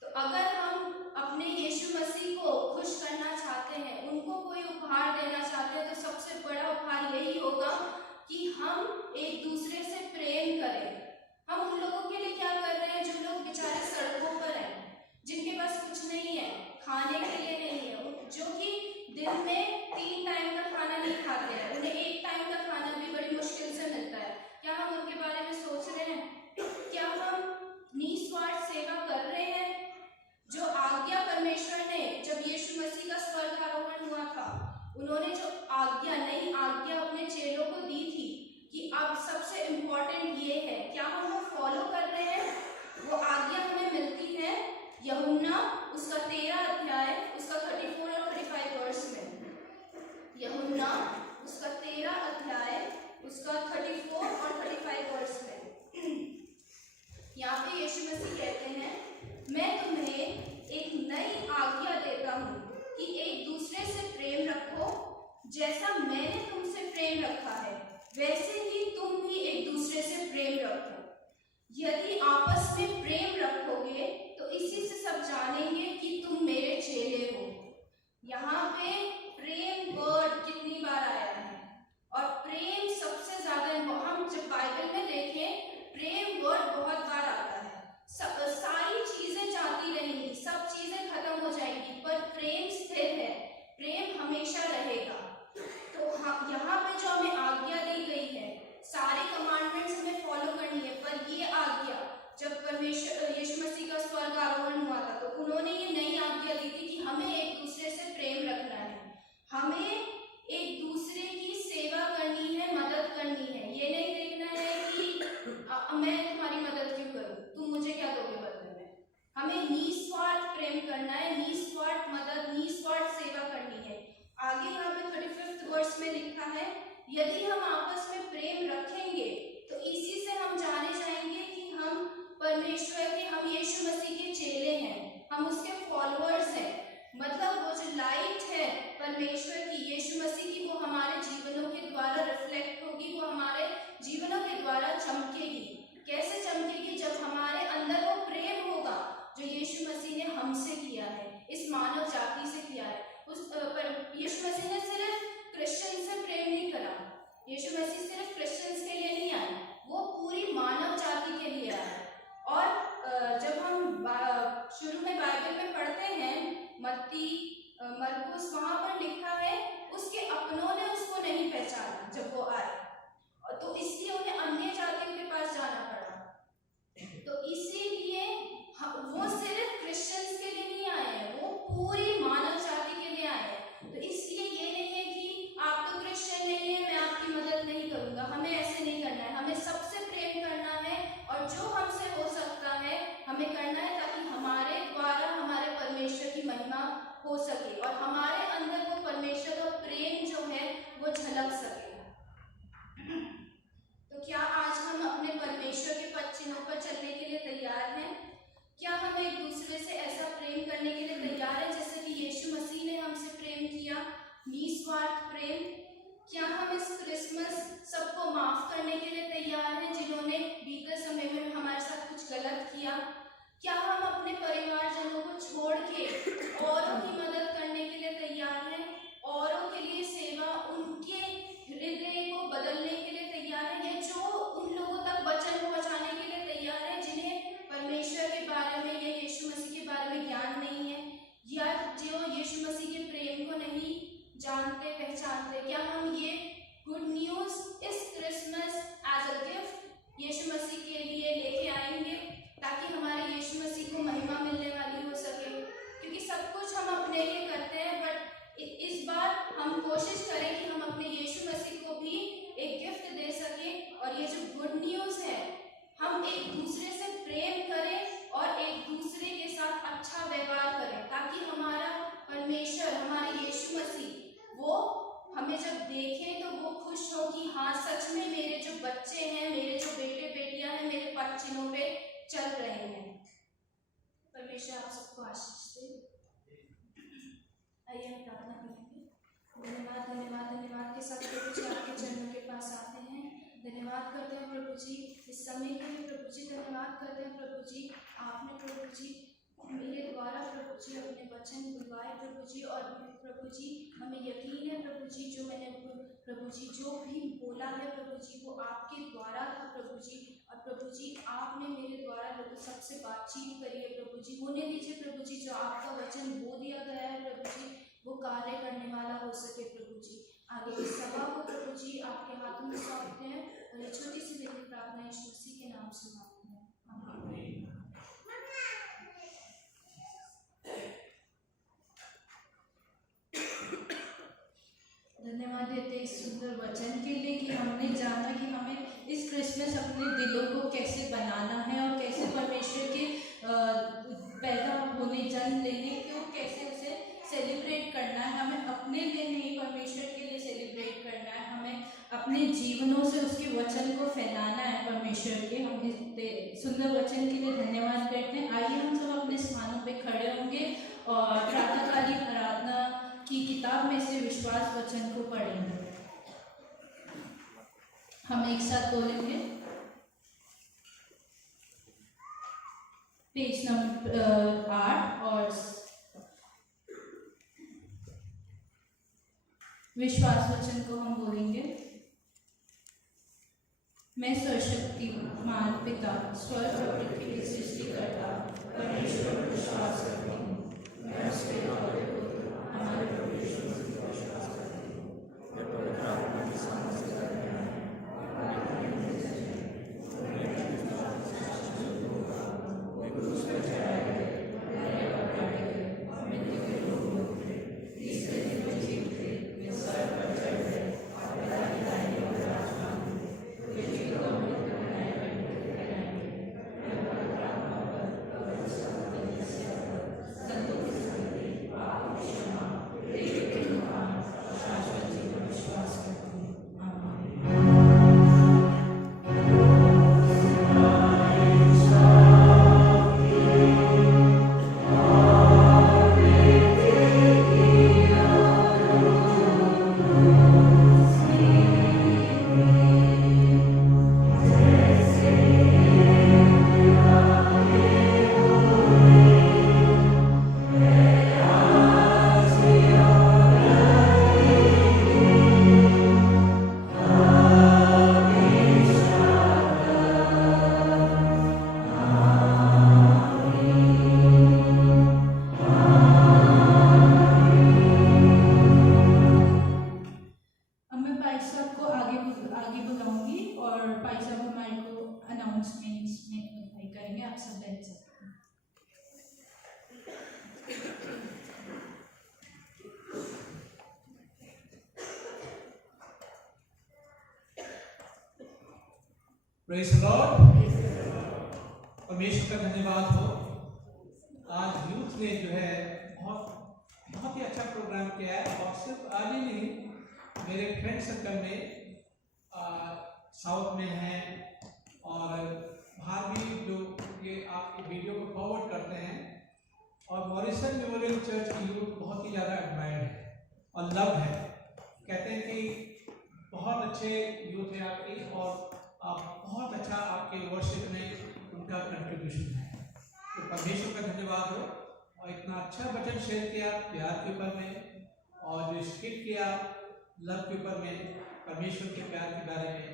तो अगर हम अपने यीशु मसीह को खुश करना चाहते हैं, उनको कोई उपहार देना चाहते हैं, तो सबसे बड़ा उपहार यही होगा कि हम एक दूसरे से प्रेम करें। हम उन लोगों के लिए क्या कर रहे हैं जो लोग बेचारे सड़कों पर हैं, जिनके पास कुछ नहीं है, खाने के लिए नहीं है, जो कि दिन में 3 टाइम का खाना नहीं खाते हैं, उन्हें 1 टाइम का खाना भी बड़ी मुश्किल से मिलता है। क्या हम उनके बारे में सोच रहे हैं? क्या हम निस्वार्थ सेवा कर रहे हैं? जो आज्ञा परमेश्वर ने, जब यीशु मसीह का स्वर्ग आरोहण हुआ था, उन्होंने जो आज्ञा, नई आज्ञा अपने चेलों को दी थी कि अब सबसे इम्पोर्टेंट ये है, क्या हम वो फॉलो कर रहे हैं? वो आज्ञा हमें मिलती है यूहन्ना उसका 13 अध्याय उसका 34 और 35 वर्ष में। यूहन्ना उसका 13 अध्याय उसका 34 और 35 वर्ष में यहाँ पे यीशु मसीह कहते हैं, मैं तुम्हें एक नई आज्ञा देता हूँ कि एक दूसरे से प्रेम रखो, जैसा मैंने तुमसे प्रेम रखा है वैसे ही तुम भी एक दूसरे से प्रेम रखो। यदि आपस में प्रेम रखोगे तो इसी से सब जानेंगे कि तुम मेरे चेले हो। यहाँ पे प्रेम वर्ड कितनी बार आया है, और प्रेम सबसे ज्यादा, हम जब बाइबल में देखें प्रेम वर्ड बहुत बार आता है। सारी चीजें जाती रहेंगी, सब चीजें खत्म हो जाएंगी, पर प्रेम स्थिर है, प्रेम हमेशा रहेगा। तो हम यहाँ पे जो हमें आज्ञा दी गई है, सारे कमांडमेंट्स हमें फॉलो करनी है, पर ये आज्ञा जब परमेश्वर यीशु मसीह का स्वर्ग आरोहण हुआ था तो उन्होंने ये नई आज्ञा दी थी कि हमें एक दूसरे से प्रेम रखना है, हमें एक दूसरे की सेवा करनी है, मदद करनी है। ये नहीं देखना है कि मैं तुम्हारी मदद क्यों करूं, तुम मुझे क्या दोगे बदले में। हमें निस्वार्थ प्रेम करना है, निस्वार्थ मदद, निस्वार्थ सेवा करनी है। आगे यहाँ पे 35 वर्ष में लिखा है, यदि हम आपस में प्रेम रखेंगे तो इसी से हम जाने जाएंगे कि हम परमेश्वर के, हम यीशु मसीह के चेले हैं, हम उसके फॉलोअर्स हैं। मतलब वो जो लाइट है परमेश्वर की, यीशु मसीह की, वो हमारे जीवनों के द्वारा रिफ्लेक्ट होगी, वो हमारे जीवनों के द्वारा चमकेगी। कैसे चमकेगी? जब हमारे अंदर वो प्रेम होगा जो यीशु मसीह ने हमसे किया है, इस मानव जाति से किया है। यीशु मसीह ने सिर्फ क्रिश्चियन से प्रेम नहीं करा, यीशु मसीह सिर्फ क्रिश्चियंस के लिए नहीं आए, वो पूरी मानव जाति के लिए आए। और जब हम शुरू में बाइबल में पढ़ते हैं मत्ती, मरकुस, वहां पर लिखा है उसके अपनों ने उसको नहीं पहचाना जब वो आए, तो इसलिए उन्हें अन्य जातियों के पास जाना पड़ा। तो इसीलिए वो सिर्फ क्रिश्चियंस के लिए नहीं आए हैं, वो पूरी मानव जाति के लिए आए हैं। तो इसलिए ये नहीं है कि आप तो क्रिश्चियन नहीं है, मैं आपकी मदद नहीं करूंगा, हमें ऐसे नहीं करना है। हमें सबसे प्रेम करना है, और जो हमसे हो सकता है हमें करना है, ताकि हमारे द्वारा हमारे परमेश्वर की महिमा हो सके और हमारे अंदर वो परमेश्वर का प्रेम जो है वो झलक सके। तो क्या आज हम अपने परमेश्वर के पद चिन्हों पर चलने के लिए तैयार हैं? क्या हम एक दूसरे से ऐसा प्रेम करने के लिए तैयार हैं जैसे कि यीशु मसीह ने हमसे प्रेम किया, निस्वार्थ प्रेम? क्या हम इस क्रिसमस सबको माफ करने के लिए तैयार हैं जिन्होंने बीते समय में हमारे साथ कुछ गलत किया? क्या हम अपने परिवारजनों को छोड़ के औरों की मदद करने के लिए तैयार हैं, औरों के लिए सेवा, उनके हृदय को बदलने के लिए तैयार हैं, या जो उन लोगों तक वचन पहुंचाने के लिए तैयार हैं जिन्हें परमेश्वर के बारे में या यीशु मसीह के बारे में ज्ञान नहीं है, या जो यीशु मसीह के प्रेम को नहीं जानते पहचानते? क्या हम ये गुड न्यूज इस क्रिसमस एज अ गिफ्ट यीशु मसीह के लिए लेके आएंगे ताकि हमारे यीशु मसीह को महिमा मिलने वाली हमें जब देखें तो वो खुश हो कि हाँ सच में मेरे जो बच्चे हैं, मेरे जो बेटे बेटियां हैं, मेरे पद चिन्हों पे चल रहे हैं। परमेश्वर आप सबको आशीष दे। आइए हम प्रार्थना करेंगे। धन्यवाद धन्यवाद धन्यवाद के साथ प्रभु जी आपके चरणों के पास आते हैं। धन्यवाद करते हैं प्रभु जी इस समय के लिए। प्रभु जी धन्यवाद करते हैं प्रभु जी, आपने प्रभु जी मेरे द्वारा प्रभु जी अपने वचन बुलवाए प्रभु जी, और प्रभु जी हमें यकीन है प्रभु जी जो मैंने प्रभु जी जो भी बोला है प्रभु जी वो आपके द्वारा था प्रभु जी, और प्रभु जी आपने मेरे द्वारा लोगों सबसे बातचीत करी है प्रभु जी। होने दीजिए प्रभु जी जो आपका वचन बो दिया गया है प्रभु जी वो कार्य करने वाला हो सके प्रभु जी। आगे की सभा को प्रभु जी आपके हाथों में सौंपते हैं और ये छोटी सी विधि प्रार्थना यीशु मसीह के नाम से मांगते हैं, आमीन। धन्यवाद देते इस सुंदर वचन के लिए कि हमने जाना कि हमें इस क्रिसमस अपने दिलों को कैसे बनाना है और कैसे परमेश्वर के पैदा होने जन्म लेने को कैसे उसे सेलिब्रेट करना है। हमें अपने लिए नहीं परमेश्वर के लिए सेलिब्रेट करना है, हमें अपने जीवनों से उसके वचन को फैलाना है परमेश्वर के। हम इस सुंदर वचन के लिए धन्यवाद करते हैं। आइए हम सब अपने स्थानों पे खड़े होंगे और प्रातःकालीन आराधना की किताब में से विश्वास वचन को पढ़ेंगे। हम एक साथ बोलेंगे पेज नंबर 8 और विश्वास वचन को हम बोलेंगे। मैं सर्वशक्तिमान पिता स्वर्ग और पृथ्वी के सृष्टिकर्ता परमेश्वर पर विश्वास करती हूँ। मैं उसके द्वारा हमारे प्रभु यीशु मसीह पर विश्वास करती हूँ। मैं पवित्र आत्मा की सामर्थ से करने प्रेज़ द लॉर्ड। परमेश्वर का धन्यवाद हो। आज यूथ ने जो है बहुत ही अच्छा प्रोग्राम किया है, और सिर्फ आज ही नहीं, मेरे फ्रेंड सर्कल में साउथ में हैं और बाहर भी जो ये आपकी वीडियो को फॉरवर्ड करते हैं, और मॉरिसन मेमोरियल चर्च की यूथ बहुत ही ज़्यादा एडमायर्ड है और लव है। कहते हैं कि बहुत अच्छे यूथ है आपकी, और बहुत अच्छा आपके वर्शिप में उनका कंट्रीब्यूशन है। तो परमेश्वर का धन्यवाद हो। और इतना अच्छा वचन शेयर किया प्यार के ऊपर में, और जो स्किप किया लव के ऊपर में, परमेश्वर के प्यार के बारे में,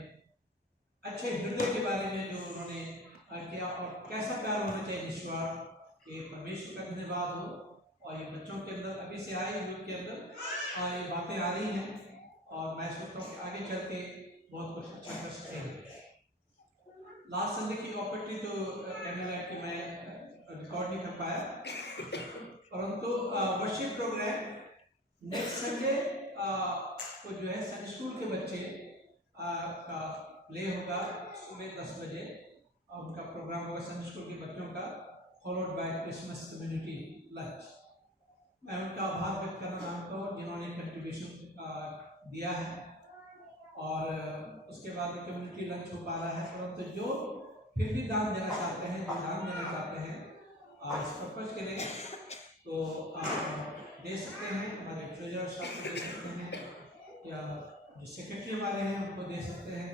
अच्छे हृदय के बारे में जो उन्होंने किया, और कैसा प्यार होना चाहिए ईश्वर के। परमेश्वर का धन्यवाद हो। और ये बच्चों के अंदर अभी से आए यूथ के अंदर ये बातें आ रही हैं, और मैं सोचता हूँ कि आगे चल के बहुत कुछ अच्छा कर सकेंगे। लास्ट संडे की अपॉर्चुनिटी तो कैमरालाइट की मैं रिकॉर्ड नहीं कर पाया, परंतु वर्शिप प्रोग्राम नेक्स्ट संडे को जो है संडे स्कूल के बच्चे का प्ले होगा सुबह 10 बजे, और उनका प्रोग्राम होगा संडे स्कूल के बच्चों का, followed by Christmas community lunch. मैं उनका आभार व्यक्त करना चाहता हूँ जिन्होंने कंट्रीब्यूशन दिया है और उसके बाद कम्युनिटी लंच हो पा रहा है, परंतु जो फिर भी दान देना चाहते हैं, जो दान देना चाहते हैं इस पर्पज के लिए, तो आप दे सकते हैं। हमारे ट्रेजरर साहब को दे सकते हैं या जो सेक्रेटरी हमारे हैं उनको दे सकते हैं,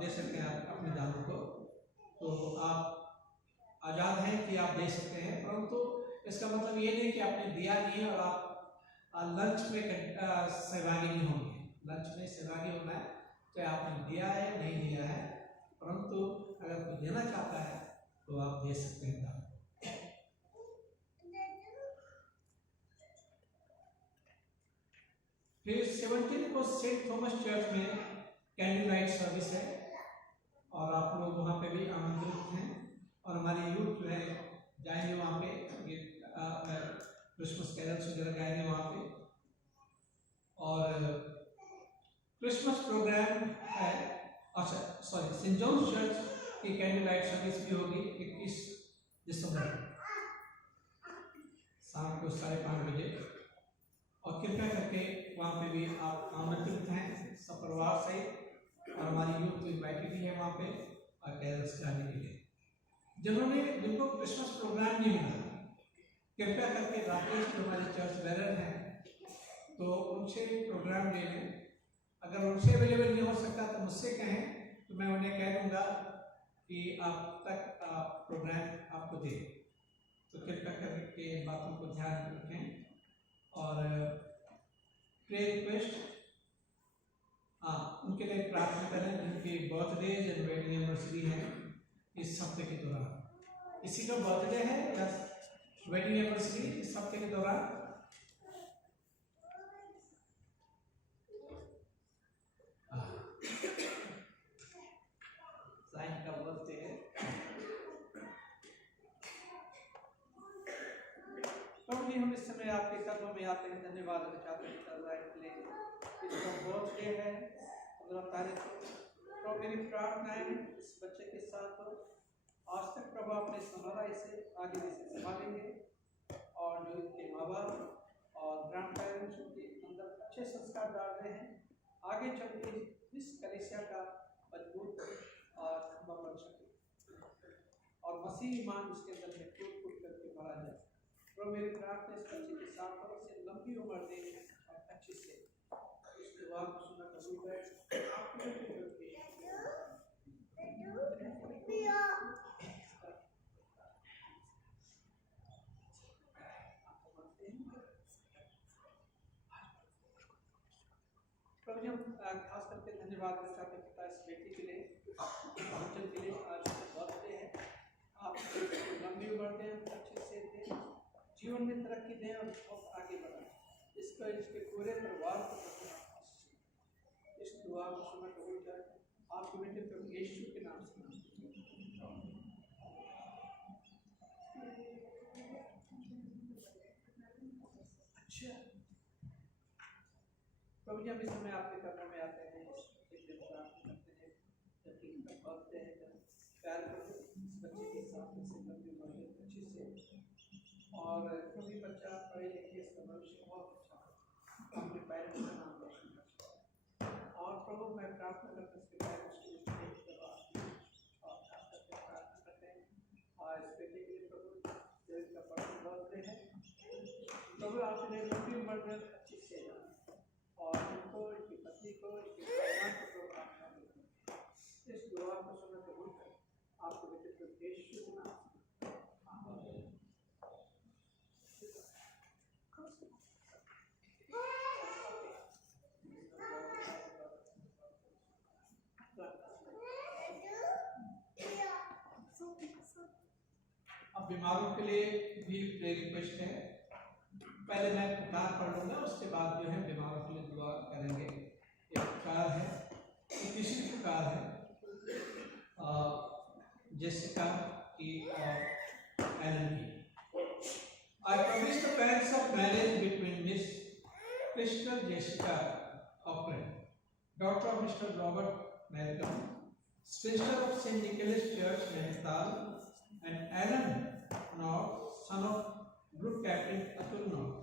दे सकते हैं आप अपने दानों को। तो आप आज़ाद हैं कि आप दे सकते हैं, परंतु इसका मतलब ये नहीं कि आपने दिया नहीं और आप लंच में सहभागी नहीं होंगे। लंच में सहभागी होना है, चाहे आपने दिया है या नहीं दिया है, परंतु अगर कोई देना चाहता है तो आप दे सकते हैं दान। फिर 17 को सेंट थॉमस चर्च में कैंडल लाइट सर्विस है और आप लोग वहाँ पे भी आमंत्रित हैं और हमारे यूथ जो है जाएंगे वहाँ पे, क्रिसमस कैरल्स वगैरह गाएंगे वहाँ पे। और क्रिसमस प्रोग्राम है, अच्छा सॉरी, सेंट जॉन्स चर्च की कैंडल लाइट सर्विस भी होगी 21 दिसंबर शाम को 5:30 बजे, और कृपया करके वहाँ पे भी आप आमंत्रित हैं सब परिवार सहित, और हमारी यूथ इन्वाइटेड भी है वहाँ पे और कैरल्स गाने के लिए। जिनको क्रिसमस प्रोग्राम नहीं मिला, कृपया करके राकेश जो हमारे चर्च बैरर हैं तो उनसे प्रोग्राम ले लें। अगर उनसे अवेलेबल नहीं हो सकता तो मुझसे कहें, तो मैं उन्हें कह दूँगा कि आप तक प्रोग्राम आपको दे। तो कृपया करके इन बातों को ध्यान में रखें। और प्रे रिक्वेस्ट, उनके लिए प्रार्थना करें जिनकी बर्थडेज एंड वेडिंग एनिवर्सरी है इस हफ्ते के दौरान। किसी का बर्थडे है या वेडिंग एनिवर्सरी इस हफ्ते के दौरान? साइन का बर्थडे है। प्रभु जी, हम इस समय आपके कदमों में आते हैं, धन्यवाद देना चाहते हैं के लिए। इसका बर्थडे है 15 तारीख को। प्रभु मेरी प्रार्थना है इस बच्चे के साथ हो, आज तक प्रभु आपने संभाला, इसे आगे इसे संभालेंगे, और जो इनके माँ बाप और ग्रैंड पेरेंट्स उनके अंदर अच्छे संस्कार डाल रहे हैं, आगे चल के इस कलीसिया का मजबूत और खंभा बन सके और मसीह ईमान उसके अंदर में कूद कूद करके भरा जाए। तो मेरी प्रार्थना इस बच्चे के साथ हो, उसे लंबी उम्र दे और अच्छी से इस दुआ को सुना कबूल है। प्रभु जी, हम खास करके धन्यवाद देना चाहते हैं पिता इस बेटी के लिए, बच्चों के लिए। आज बर्थडे है, आप लंबी उम्र दें, अच्छे से दें, जीवन में तरक्की दें और बहुत आगे बढ़ाएं। इसको इसके पूरे परिवार को इस दुआ को सुना कबूल करें आपके बेटे प्रभु यीशु के नाम से। अच्छा प्रभु जी, हम इस समय आपके कदमों में आते हैं, एक दिन प्रार्थना करते हैं जबकि इनका बर्थडे है, प्यार करते इस बच्चे के साथ से लंबी उम्र अच्छी से, और कभी बच्चा पढ़े लिखे इसका भविष्य बहुत अच्छा अपने पेरेंट्स का नाम रोशन कर। और प्रभु मैं प्रार्थना करता हूँ इसके पेरेंट्स के लिए और खास करके प्रार्थना करते हैं और इस बेटे के लिए प्रभु जो इसका बर्थडे है, प्रभु आपने लंबी उम्र में अच्छी से और इनको, इनकी पत्नी को, इनके परिवार को प्रोग्राम कर इस दुआ को सुना कबूल करें आपके बेटे प्रभु यीशु के नाम। अब बीमारों के लिए भी प्रे रिक्वेस्ट है। पहले मैं पुकार पढ़ लूँगा, उसके बाद जो है बीमारों के लिए दुआ करेंगे। एक पुकार है, एक तीसरी पुकार है जेसिका की और एलन की। I publish the facts of marriage between Miss Crystal Jessica Cochran, daughter of Mr. Robert Malcolm, sister of St. Nicholas Church, Nainital, and Alan North, son of Group Captain Atul North,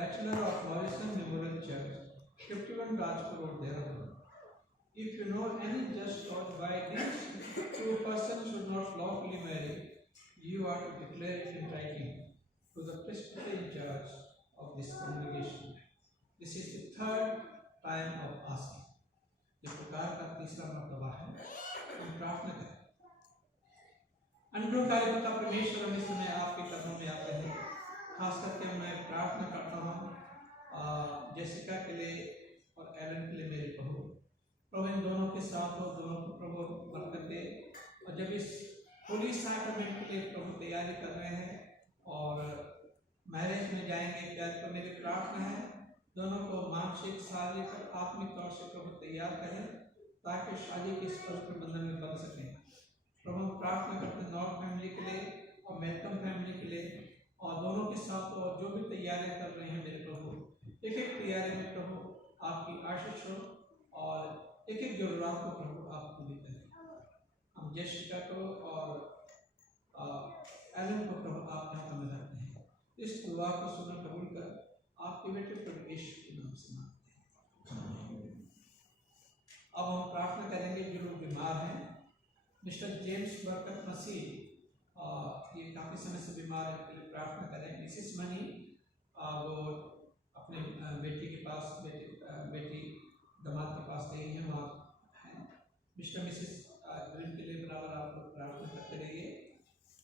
Bachelor of Morrison Memorial Church, 51 Rajpur Road, Dehradun. If you know any just cause why these two persons should not lawfully marry, you are to declare it in writing to the Presbyterian Church of this congregation. This is the third time of asking. ये पुकार का तीसरा मर्तबा है। हम प्रार्थना करें। अनुग्रहकारी पिता परमेश्वर, हम इस समय आपके कदमों में आते हैं। खास करके मैं प्रार्थना करता हूँ जेसिका के लिए और एलन के लिए, मेरे प्रभु। प्रभु इन दोनों के साथ हो, दोनों को प्रभु बरकत दे। और जब इस होली सैक्रमेंट के लिए प्रभु तैयारी कर रहे हैं और मैरिज में जाएंगे, प्यार को मेरी प्रार्थना है दोनों को मानसिक, शारीरिक और आत्मिक तौर से प्रभु तैयार करें ताकि शादी के इस पवित्र बंधन में बन सकें। प्रभु हम प्रार्थना करते हैं नॉर्थ फैमिली के लिए और मेलकम फैमिली के लिए और दोनों के साथ और जो भी तैयारियां कर रहे हैं मेरे प्रभु, एक एक तैयारी में प्रभु आपकी आशीष हो और एक एक जरूरत को प्रभु आप पूरी करें। हम जेसिका को और एलन को प्रभु आप यहाँ पर रखते हैं। इस दुआ को सुनकर कबूल कर आपके बेटे प्रभु यीशु के नाम से मांगते हैं। अब हम प्रार्थना करेंगे जो लोग बीमार हैं। मिस्टर जेम्स बरकत मसीह ये काफ़ी समय से बीमार है, के लिए प्रार्थना करें। मिसिस मनी वो अपने बेटी के पास बेटी दामाद के पास गई है, वहाँ हैं। मिस्टर मिसिस ग्रीन के लिए बराबर आप लोग प्रार्थना करते रहिए।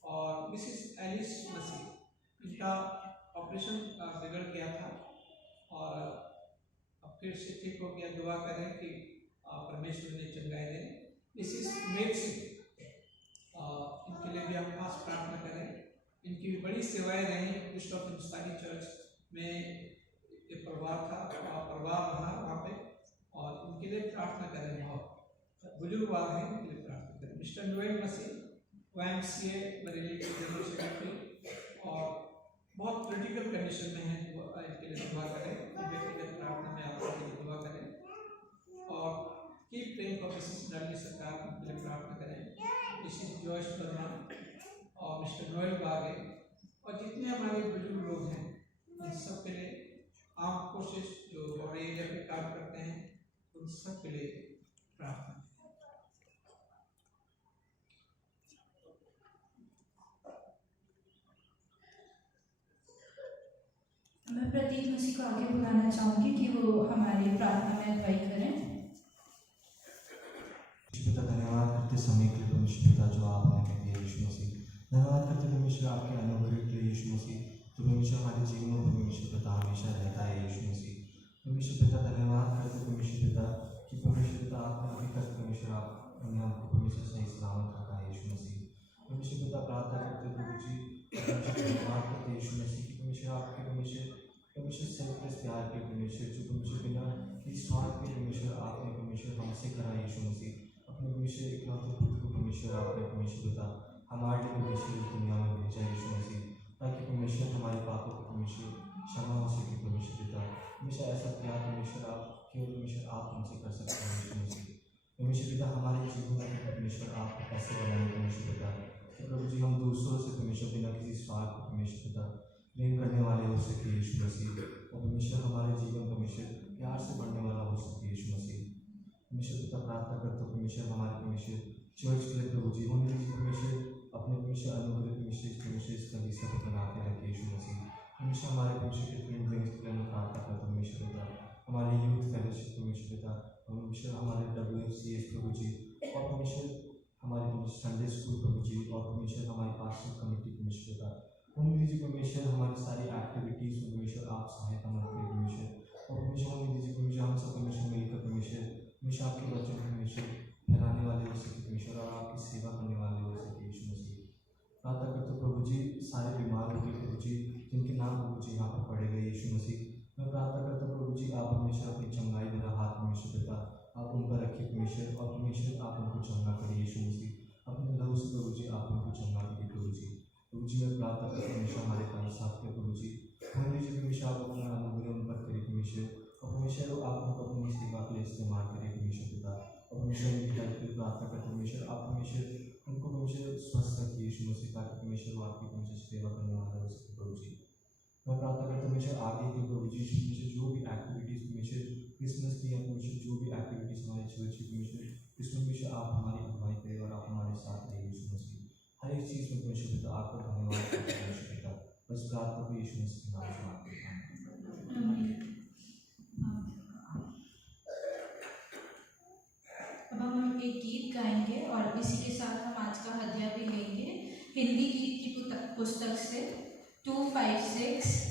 और मिसिस एलिस मसीह, इनका ऑपरेशन बिगड़ गया था और अब फिर से ठीक हो गया। दुआ करें कि परमेश्वर ने चंगाई दें। मिसिस मेघ सिंह, इनके लिए भी हम खास प्रार्थना करें। इनकी भी बड़ी सेवाएं रही क्रिस्ट ऑफ हिंदुस्तानी चर्च में, ये परिवार रहा वहाँ पे, और इनके लिए प्रार्थना करें। बहुत बुजुर्ग वाले हैं, इनके लिए प्रार्थना करें। मिस्टर नोएल मसीह YMCA बरेली के जनरल सेक्रेटरी और बहुत क्रिटिकल कंडीशन में है, इनके लिए दुआ करें। व्यक्तिगत प्रार्थना में आप लोगों के लिए दुआ करें। और कीप प्रेइंग फॉर मिसेस नरली सरकार, के लिए प्रार्थना करें। मिसेस जॉयस वर्मा और मिस्टर नोएल बागे और जितने हमारे बुजुर्ग लोग हैं, इन सब के लिए आम कोशिश जो बॉडी एरिया पे काम करते हैं, उन सब के लिए प्रार्थना। मैं प्रतीक मसीह को आगे बुलाना चाहूँगी कि वो हमारी प्रार्थना में अगुवाई करें। पिता धन्यवाद करते समय के लिए परमेश्वर पिता जो आपने हमें दिया यीशु मसीह, धन्यवाद करते परमेश्वर आपके अनुग्रह के लिए यीशु मसीह, तो परमेश्वर हमारे जीवन में परमेश्वर पिता हमेशा रहता है यीशु मसीह। परमेश्वर पिता धन्यवाद करते परमेश्वर पिता कि परमेश्वर पिता आपने अभी तक परमेश्वर आपने हमको परमेश्वर सही सलामत रखा है यीशु मसीह। परमेश्वर पिता प्रार्थना करते प्रभु जी, धन्यवाद करते यीशु मसीह की परमेश्वर आपके परमेश्वर सेल्फलेस प्यार के परमेश्वर जो परमेश्वर बिना किसी स्वार्थ के परमेश्वर आपने परमेश्वर हमसे करा यीशु मसीह। अपने परमेश्वर इकलौते पुत्र को परमेश्वर आपने परमेश्वर पिता हमारे लिए परमेश्वर इस दुनिया में भेजा यीशु मसीह, ताकि परमेश्वर हमारे पापों को परमेश्वर क्षमा हो सके परमेश्वर पिता। हमेशा ऐसा प्यार परमेश्वर आप केवल परमेश्वर आप हमसे कर सकते हैं यीशु मसीह। परमेश्वर पिता हमारे जीवन में परमेश्वर आप कैसे बनाए परमेश्वर पिता, प्रभु जी हम दूसरों से परमेश्वर बिना किसी स्वार्थ को परमेश्वर पिता प्रेम करने वाले हो सके यीशु मसीह, और परमेश्वर हमारे जीवन परमेश्वर प्यार से बढ़ने वाला हो सके यीशु मसीह। परमेश्वर पिता प्रार्थना करते हो परमेश्वर हमारे परमेश्वर चर्च के लिए प्रभु जी होने दीजिए परमेश्वर अपने परमेश्वर अनुग्रह परमेश्वर इसका हिस्सा बना के रखे यीशु मसीह। परमेश्वर हमारे परमेश्वर के टीम में प्रार्थना करते परमेश्वर पिता हमारे यूथ फेलोशिप परमेश्वर पिता, परमेश्वर हमारे WFCS प्रभु जी, और परमेश्वर हमारे परमेश्वर संडे स्कूल प्रभु जी, और परमेश्वर हमारी पास्टर कमेटी परमेश्वर पिता होने दीजिए परमेश्वर हमारी सारी एक्टिविटीज़ में परमेश्वर आप सहायता मदद करें परमेश्वर, और परमेश्वर होने दीजिए परमेश्वर हम सब परमेश्वर मिलकर परमेश्वर हमेशा आपके वचन परमेश्वर फैलाने वाले हो सके परमेश्वर, और आपकी सेवा करने वाले परमेश्वर आगे के प्रभु जी परमेश्वर जो भी एक्टिविटीज़ परमेश्वर क्रिसमस की या परमेश्वर जो भी एक्टिविटीज़ हमारे चर्च की परमेश्वर इसमें परमेश्वर आप हमारी अगुवाई करें और आप हमारे साथ रहे यीशु मसीह। हर एक चीज़ में परमेश्वर पिता आपका धन्यवाद करते हैं परमेश्वर पिता। बस प्रार्थना को यीशु मसीह के नाम से मांगते हैं। अब हम एक गीत गाएंगे और इसी के साथ हम आज का हदिया भी लेंगे हिंदी गीत की पुस्तक से 256।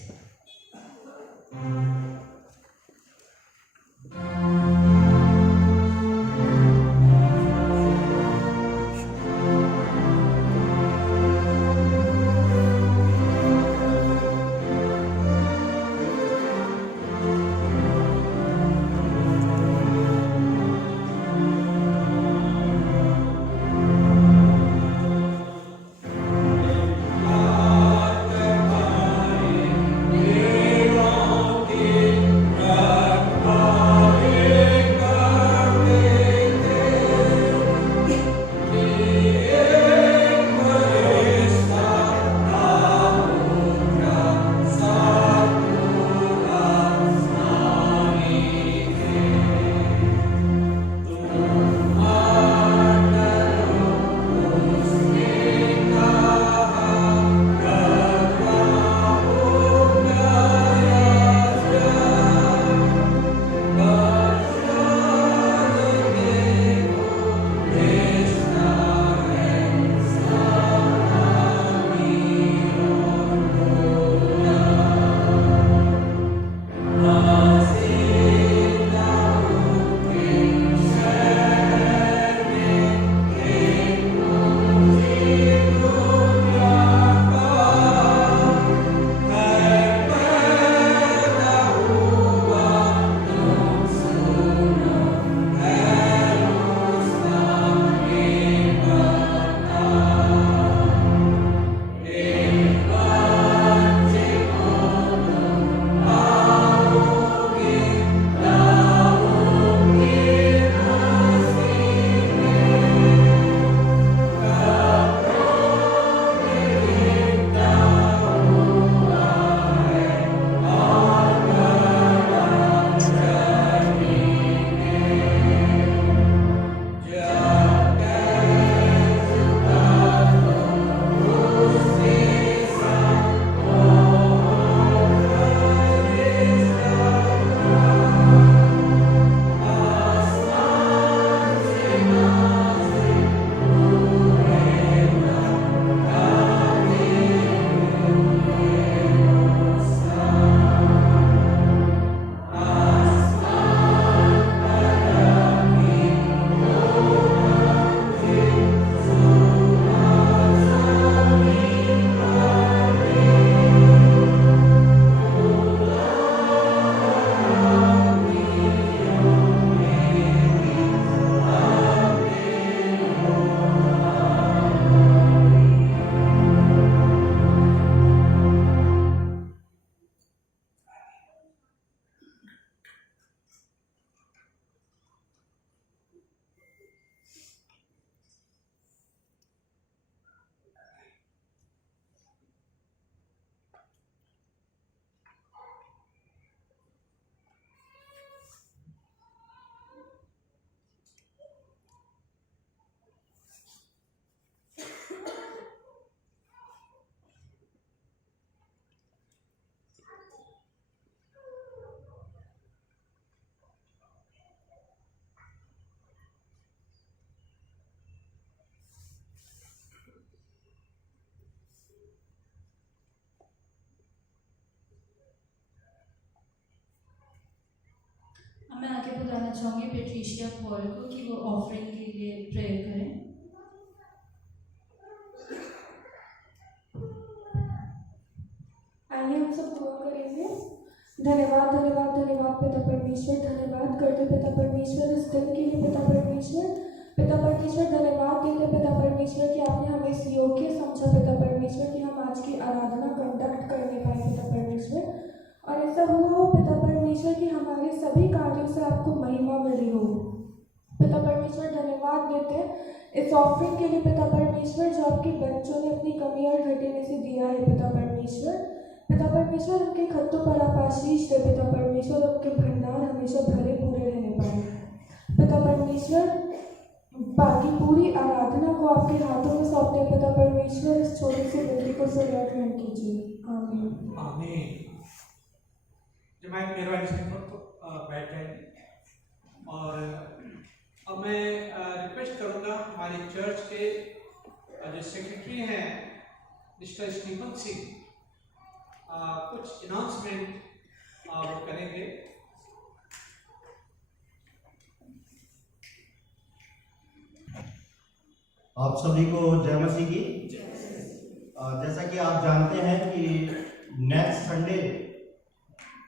मैं आगे बताना चाहूँगी पेट्रिशिया पॉल को कि वो ऑफरिंग के लिए प्रेयर करें। आइए हम सब दुआ करेंगे। धन्यवाद धन्यवाद धन्यवाद पिता परमेश्वर, धन्यवाद करते पिता परमेश्वर इस दिन के लिए पिता परमेश्वर। पिता परमेश्वर धन्यवाद देते पिता परमेश्वर कि आपने हमें इस योग्य समझा पिता परमेश्वर कि हम आज की आराधना कंडक्ट करने पाए पिता परमेश्वर। और ऐसा हुआ हो पिता परमेश्वर कि हमारे सभी कार्यों से आपको महिमा मिली हो पिता परमेश्वर। धन्यवाद देते इस ऑफरिंग के लिए पिता परमेश्वर जो आपके बच्चों ने अपनी कमी और घटी में से दिया है पिता परमेश्वर। पिता परमेश्वर उनके खत्तों पर आप आशीष दे पिता परमेश्वर, उनके भंडार हमेशा भरे पूरे रहने पाए पिता परमेश्वर। बाकी पूरी आराधना को आपके हाथों में सौंपते हैं पिता परमेश्वर, इस छोटी सी बेटी को सजा ग्रहण कीजिए, आमीन। आमीन। जमात मेहरबानी से बैठ जाएंगे और अब मैं रिक्वेस्ट करूंगा हमारे चर्च के जो सेक्रेटरी हैं मिस्टर स्टीफन सिंह कुछ अनाउंसमेंट वो करेंगे। आप सभी को जय मसीह की। जैसा कि आप जानते हैं कि नेक्स्ट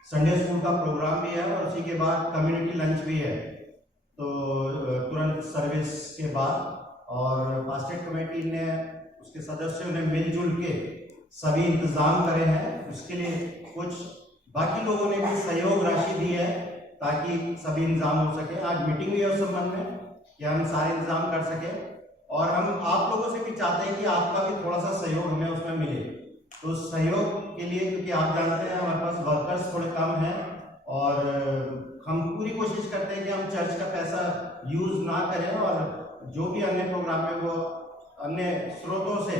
संडे स्कूल का प्रोग्राम भी है और उसी के बाद कम्युनिटी लंच भी है, तो तुरंत सर्विस के बाद। और पास्टर कमेटी ने, उसके सदस्यों ने मिलजुल के सभी इंतज़ाम करे हैं। उसके लिए कुछ बाकी लोगों ने भी सहयोग राशि दी है ताकि सभी इंतजाम हो सके। आज मीटिंग भी है उस संबंध में कि हम सारे इंतजाम कर सकें, और हम आप लोगों से भी चाहते हैं कि आपका भी थोड़ा सा सहयोग हमें उसमें मिले। तो सहयोग के लिए, क्योंकि आप जानते हैं हमारे पास वर्कर्स थोड़े कम हैं और हम पूरी कोशिश करते हैं कि हम चर्च का पैसा यूज़ ना करें और जो भी अन्य प्रोग्राम है वो अन्य स्रोतों से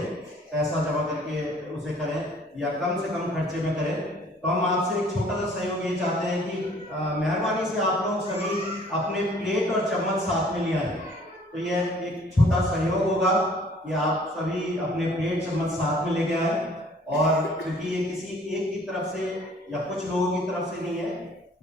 पैसा जमा करके उसे करें या कम से कम खर्चे में करें। तो हम आपसे एक छोटा सा सहयोग ये चाहते हैं कि मेहरबानी से आप लोग सभी अपने प्लेट और चम्मच साथ में ले आए। तो ये एक छोटा सहयोग होगा कि आप सभी अपने प्लेट चम्मच साथ में लेके आए, और क्योंकि ये किसी एक की तरफ से या कुछ लोगों की तरफ से नहीं है,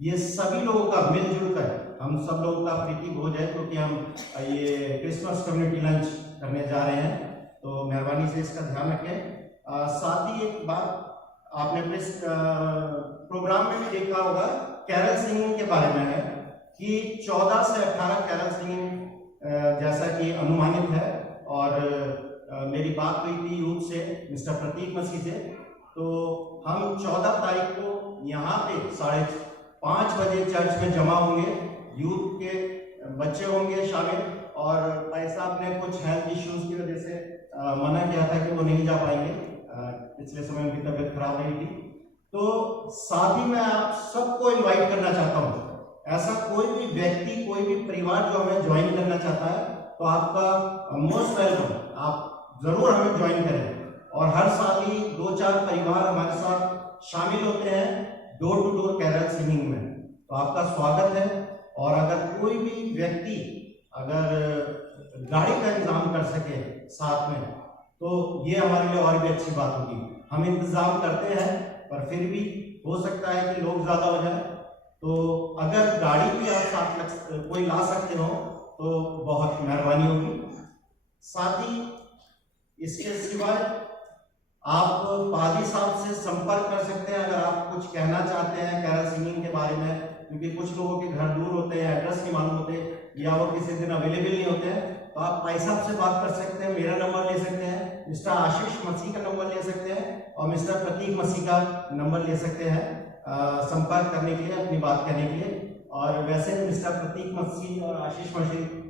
ये सभी लोगों का मिलजुल कर हम सब लोगों का प्रीति भोज है, क्योंकि हम ये क्रिसमस कम्युनिटी लंच करने जा रहे हैं। तो मेहरबानी से इसका ध्यान रखें। साथ ही एक बात आपने अपने प्रोग्राम में भी देखा होगा, कैरल सिंगिंग के बारे में है कि 14 से 18 कैरल सिंगिंग जैसा कि अनुमानित है। और मेरी बात हुई थी यूथ से, मिस्टर प्रतीक मसीह से, तो हम 14 तारीख को यहाँ पे 5:30 बजे चर्च में जमा होंगे। यूथ के बच्चे होंगे शामिल, और भाई साहब ने कुछ हेल्थ इश्यूज की वजह से मना किया था कि वो नहीं जा पाएंगे, पिछले समय उनकी तबीयत खराब रही थी। तो साथ ही मैं आप सबको इनवाइट करना चाहता हूँ, ऐसा कोई भी व्यक्ति, कोई भी परिवार जो हमें ज्वाइन करना चाहता है तो आपका मोस्ट वेलकम, आप जरूर हमें ज्वाइन करें। और हर साल ही 2-4 परिवार हमारे साथ शामिल होते हैं door to door carol singing में, तो आपका स्वागत है। और अगर कोई भी व्यक्ति अगर गाड़ी का इंतजाम कर सके साथ में, तो ये हमारे लिए और भी अच्छी बात होगी। हम इंतजाम करते हैं पर फिर भी हो सकता है कि लोग ज़्यादा हो जाए, तो अगर गाड़ी भी आप साथ कोई ला सकते हो तो बहुत मेहरबानी होगी। साथ ही इसके सिवाय आप पादी साहब से संपर्क कर सकते हैं अगर आप कुछ कहना चाहते हैं कैरल सिंगिंग के बारे में, क्योंकि कुछ लोगों के घर दूर होते हैं, एड्रेस नहीं मालूम होते, या वो किसी दिन अवेलेबल नहीं होते हैं, तो आप भाई साहब से बात कर सकते हैं। मेरा नंबर ले सकते हैं, मिस्टर आशीष मसीह का नंबर ले सकते हैं, और मिस्टर प्रतीक मसीह का नंबर ले सकते हैं संपर्क करने के लिए, अपनी बात कहने के लिए। और वैसे मिस्टर प्रतीक मसीह और आशीष मसीह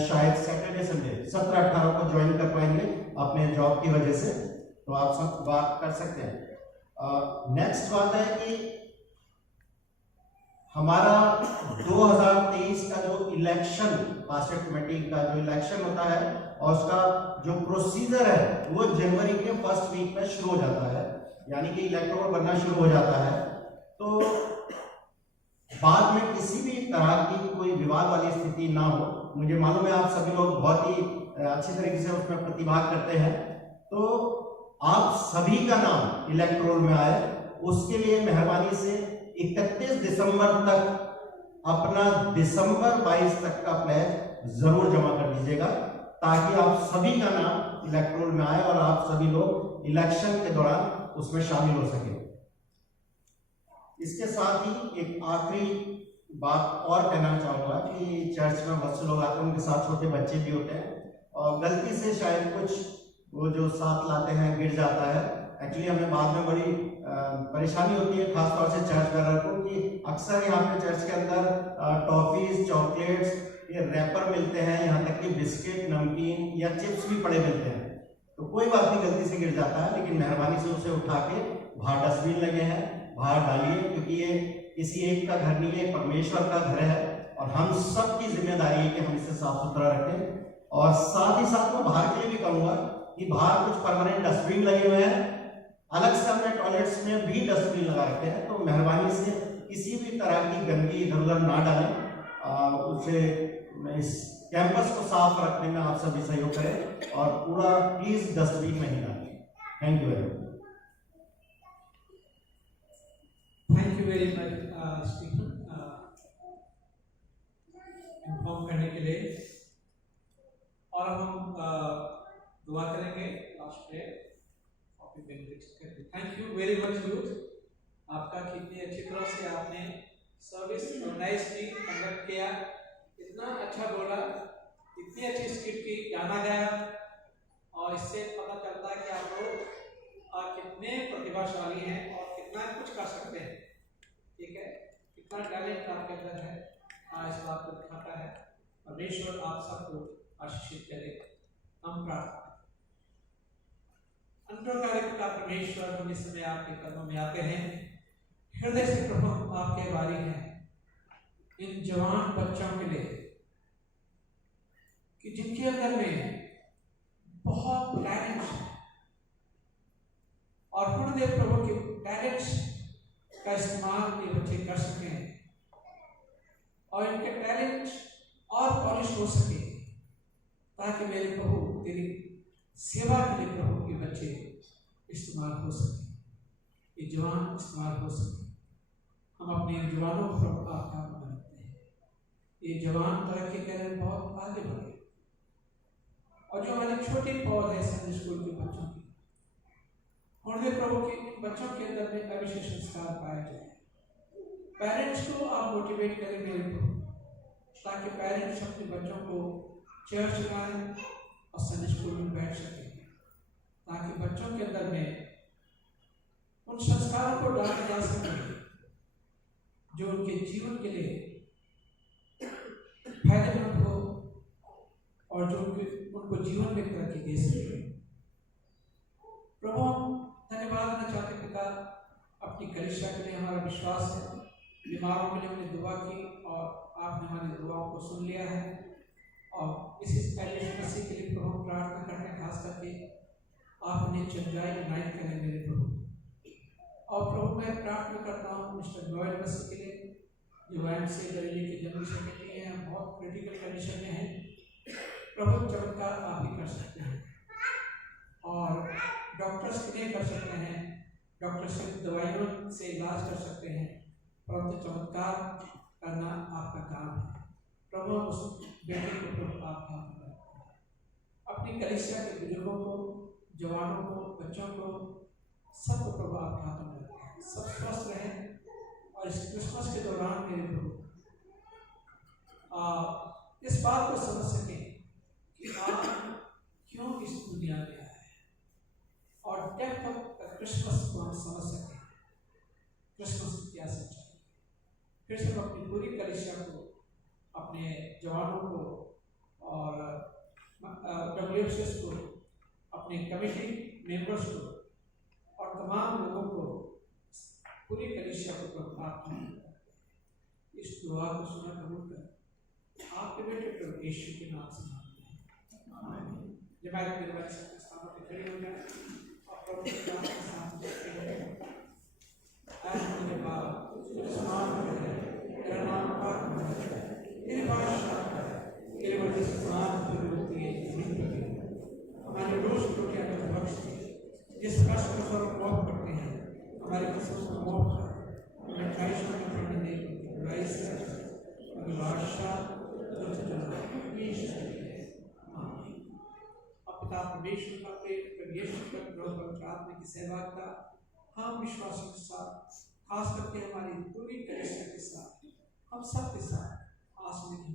शायद सैटरडे संडे 17-18 को ज्वाइन कर पाएंगे अपने जॉब की वजह से, तो आप सब बात कर सकते हैं। नेक्स्ट बात है कि हमारा 2023 का जो इलेक्शन, पास्टर कमेटी का जो इलेक्शन होता है और उसका जो प्रोसीजर है वो जनवरी के फर्स्ट वीक में शुरू हो जाता है, यानी कि इलेक्टोरल बनना शुरू हो जाता है। तो बाद में किसी भी तरह की कोई विवाद वाली स्थिति ना हो। मुझे मालूम है आप सभी लोग बहुत ही अच्छी तरीके से उसमें प्रतिभाग करते हैं, तो आप सभी का नाम इलेक्टोरल में आए, उसके लिए मेहरबानी से 31 दिसंबर तक अपना दिसंबर 22 तक का प्लेज जरूर जमा कर दीजिएगा, ताकि आप सभी का नाम इलेक्टोरल में आए और आप सभी लोग इलेक्शन के दौरान उसमें शामिल हो सके। इसके साथ ही एक आखिरी बात और कहना चाहूँगा कि चर्च में बहुत से लोग आते हैं, उनके साथ छोटे बच्चे भी होते हैं, और गलती से शायद कुछ वो जो साथ लाते हैं गिर जाता है। एक्चुअली हमें बाद में बड़ी परेशानी होती है, खासतौर से चर्च वालों को, कि अक्सर यहाँ पे चर्च के अंदर टॉफीज, चॉकलेट्स, ये रैपर मिलते हैं, यहाँ तक कि बिस्किट, नमकीन या चिप्स भी पड़े मिलते हैं। तो कोई बात नहीं, गलती से गिर जाता है, लेकिन मेहरबानी से उसे उठा के बाहर डस्टबिन लगे हैं, बाहर डालिए, क्योंकि ये किसी एक का घर नहीं है, परमेश्वर का घर है और हम सब की जिम्मेदारी है कि हम इसे साफ सुथरा रखें। और साथ ही साथ मैं बाहर के लिए भी कहूँगा कि बाहर कुछ परमानेंट डस्टबिन लगे हुए हैं, अलग से हमने टॉयलेट्स में भी डस्टबिन लगा रखे हैं, तो मेहरबानी से किसी भी तरह की गंदगी इधर उधर ना डालें। उसे इस कैंपस को साफ रखने में आप सभी सहयोग करें और पूरा प्लीज डस्टबिन में ही डालें। Thank you very much. Thank you very much Stephen inform करने के लिए। और अब हम दुआ करेंगे लास्ट पे। Thank you very much youth, आपका कितनी अच्छी तरह से आपने सर्विस ऑर्गेनाइज की, कंडक्ट किया, इतना अच्छा बोला, इतनी अच्छी स्किट की गाना गाया, और इससे पता चलता है कि आप लोग कितने प्रतिभाशाली हैं और कितना कुछ कर सकते हैं। ठीक है, कितना टैलेंट आपके अंदर है, इस बात को दिखाता है। परमेश्वर आप सबको आशीषित करे। हम प्रार्थना अंतरकारिक का परमेश्वर, हम इस समय आपके कदमों में आते हैं, हृदय से प्रभु आपके बारी हैं इन जवान बच्चों के लिए कि जिनके अंदर में बहुत टैलेंट्स है, और हृदय प्रभु के टैलेंट्स का इस्तेमाल ये बच्चे कर सकें और इनके टैलेंट्स और पॉलिश हो सके, ताकि मेरे प्रभु तेरी सेवा के लिए प्रभु के बच्चे इस्तेमाल हो सके, ये जवान इस्तेमाल हो सके। हम अपने जवानों को प्रभु आपका बनाते हैं, ये जवान तरक्की करने में बहुत आगे बढ़े, और जो हमारे छोटे पौध है संडे स्कूल के बच्चों की, हृदय प्रभु के बच्चों के अंदर में अविशेष संस्कार पाए जाए। पेरेंट्स को आप मोटिवेट करें मेरे प्रभु, ताकि पेरेंट्स अपने बच्चों को चर्च लाएं और संडे स्कूल में बैठ सकें, ताकि बच्चों के अंदर में उन संस्कारों को डाला जा सके जो उनके जीवन के लिए फायदेमंद हो और जो उनको जीवन में तरक्की दे सके। प्रभु हम धन्यवाद देना चाहते पिता अपनी कलीसिया के लिए। हमारा विश्वास है बीमारों के लिए हमने दुआ की और आपने हमारी दुआओं को सुन लिया है, और इसी मसीह के लिए प्रभु प्रार्थना करते हैं, खास करके आप उन्हें चंगाई इनायत करें मेरे प्रभु। और प्रभु मैं प्रार्थना करता हूँ मिस्टर नोएल मसीह के लिए, जो एमसी गलीली के जनरल सेक्रेटरी हैं, बहुत क्रिटिकल कंडीशन में हैं। प्रभु चमत्कार आप ही कर सकते हैं, और डॉक्टर्स नहीं कर सकते हैं, डॉक्टर सिर्फ दवाइयों से इलाज कर सकते हैं, परंतु चमत्कार करना आपका काम है। प्रभु उस बेटे को प्रभु आप अपनी कलीसिया के बुजुर्गों को, जवानों को, बच्चों को, सबको प्रभु आप हाथ में रखें, सब स्वस्थ रहें, और इस क्रिसमस के दौरान मेरे प्रभु इस बात को समझ सकें कि आप क्यों इस दुनिया में आए, और डेप्थ ऑफ क्रिसमस को हम समझ सकें, क्रिसमस की क्या सच्चाई। फिर से हम अपनी पूरी कलीसिया को, अपने जवानों को और WFCS को, अपने कमेटी मेंबर्स को और तमाम लोगों को, पूरी कलीसिया को इस दुआ को सुना कबूल कर आपके बेटे प्रभु यीशु के नाम से मांगते हैं, आमीन। जब आज मेरे बारे में स्थानों पर खड़े हो जाए और प्रभु के नाम के साथ मेरे बाप तेरा नाम पाक तेरी बादशाह तेरे वजह से होती है, हमारे रोज रोटियां को बख्श दे, जिस कष्ट को हम मौत करते हैं, हमारे कष्टों को मौत कर, ख्वाहिशों में पड़ने नहीं होती, बुराई से और बादशाह पिता परमेश्वर का प्रेम, यीशु का क्रोध और आत्मा की सेवा का हम विश्वासों के साथ, खास करके हमारी पूरी कलीसिया के साथ, हम सब के साथ आसमान में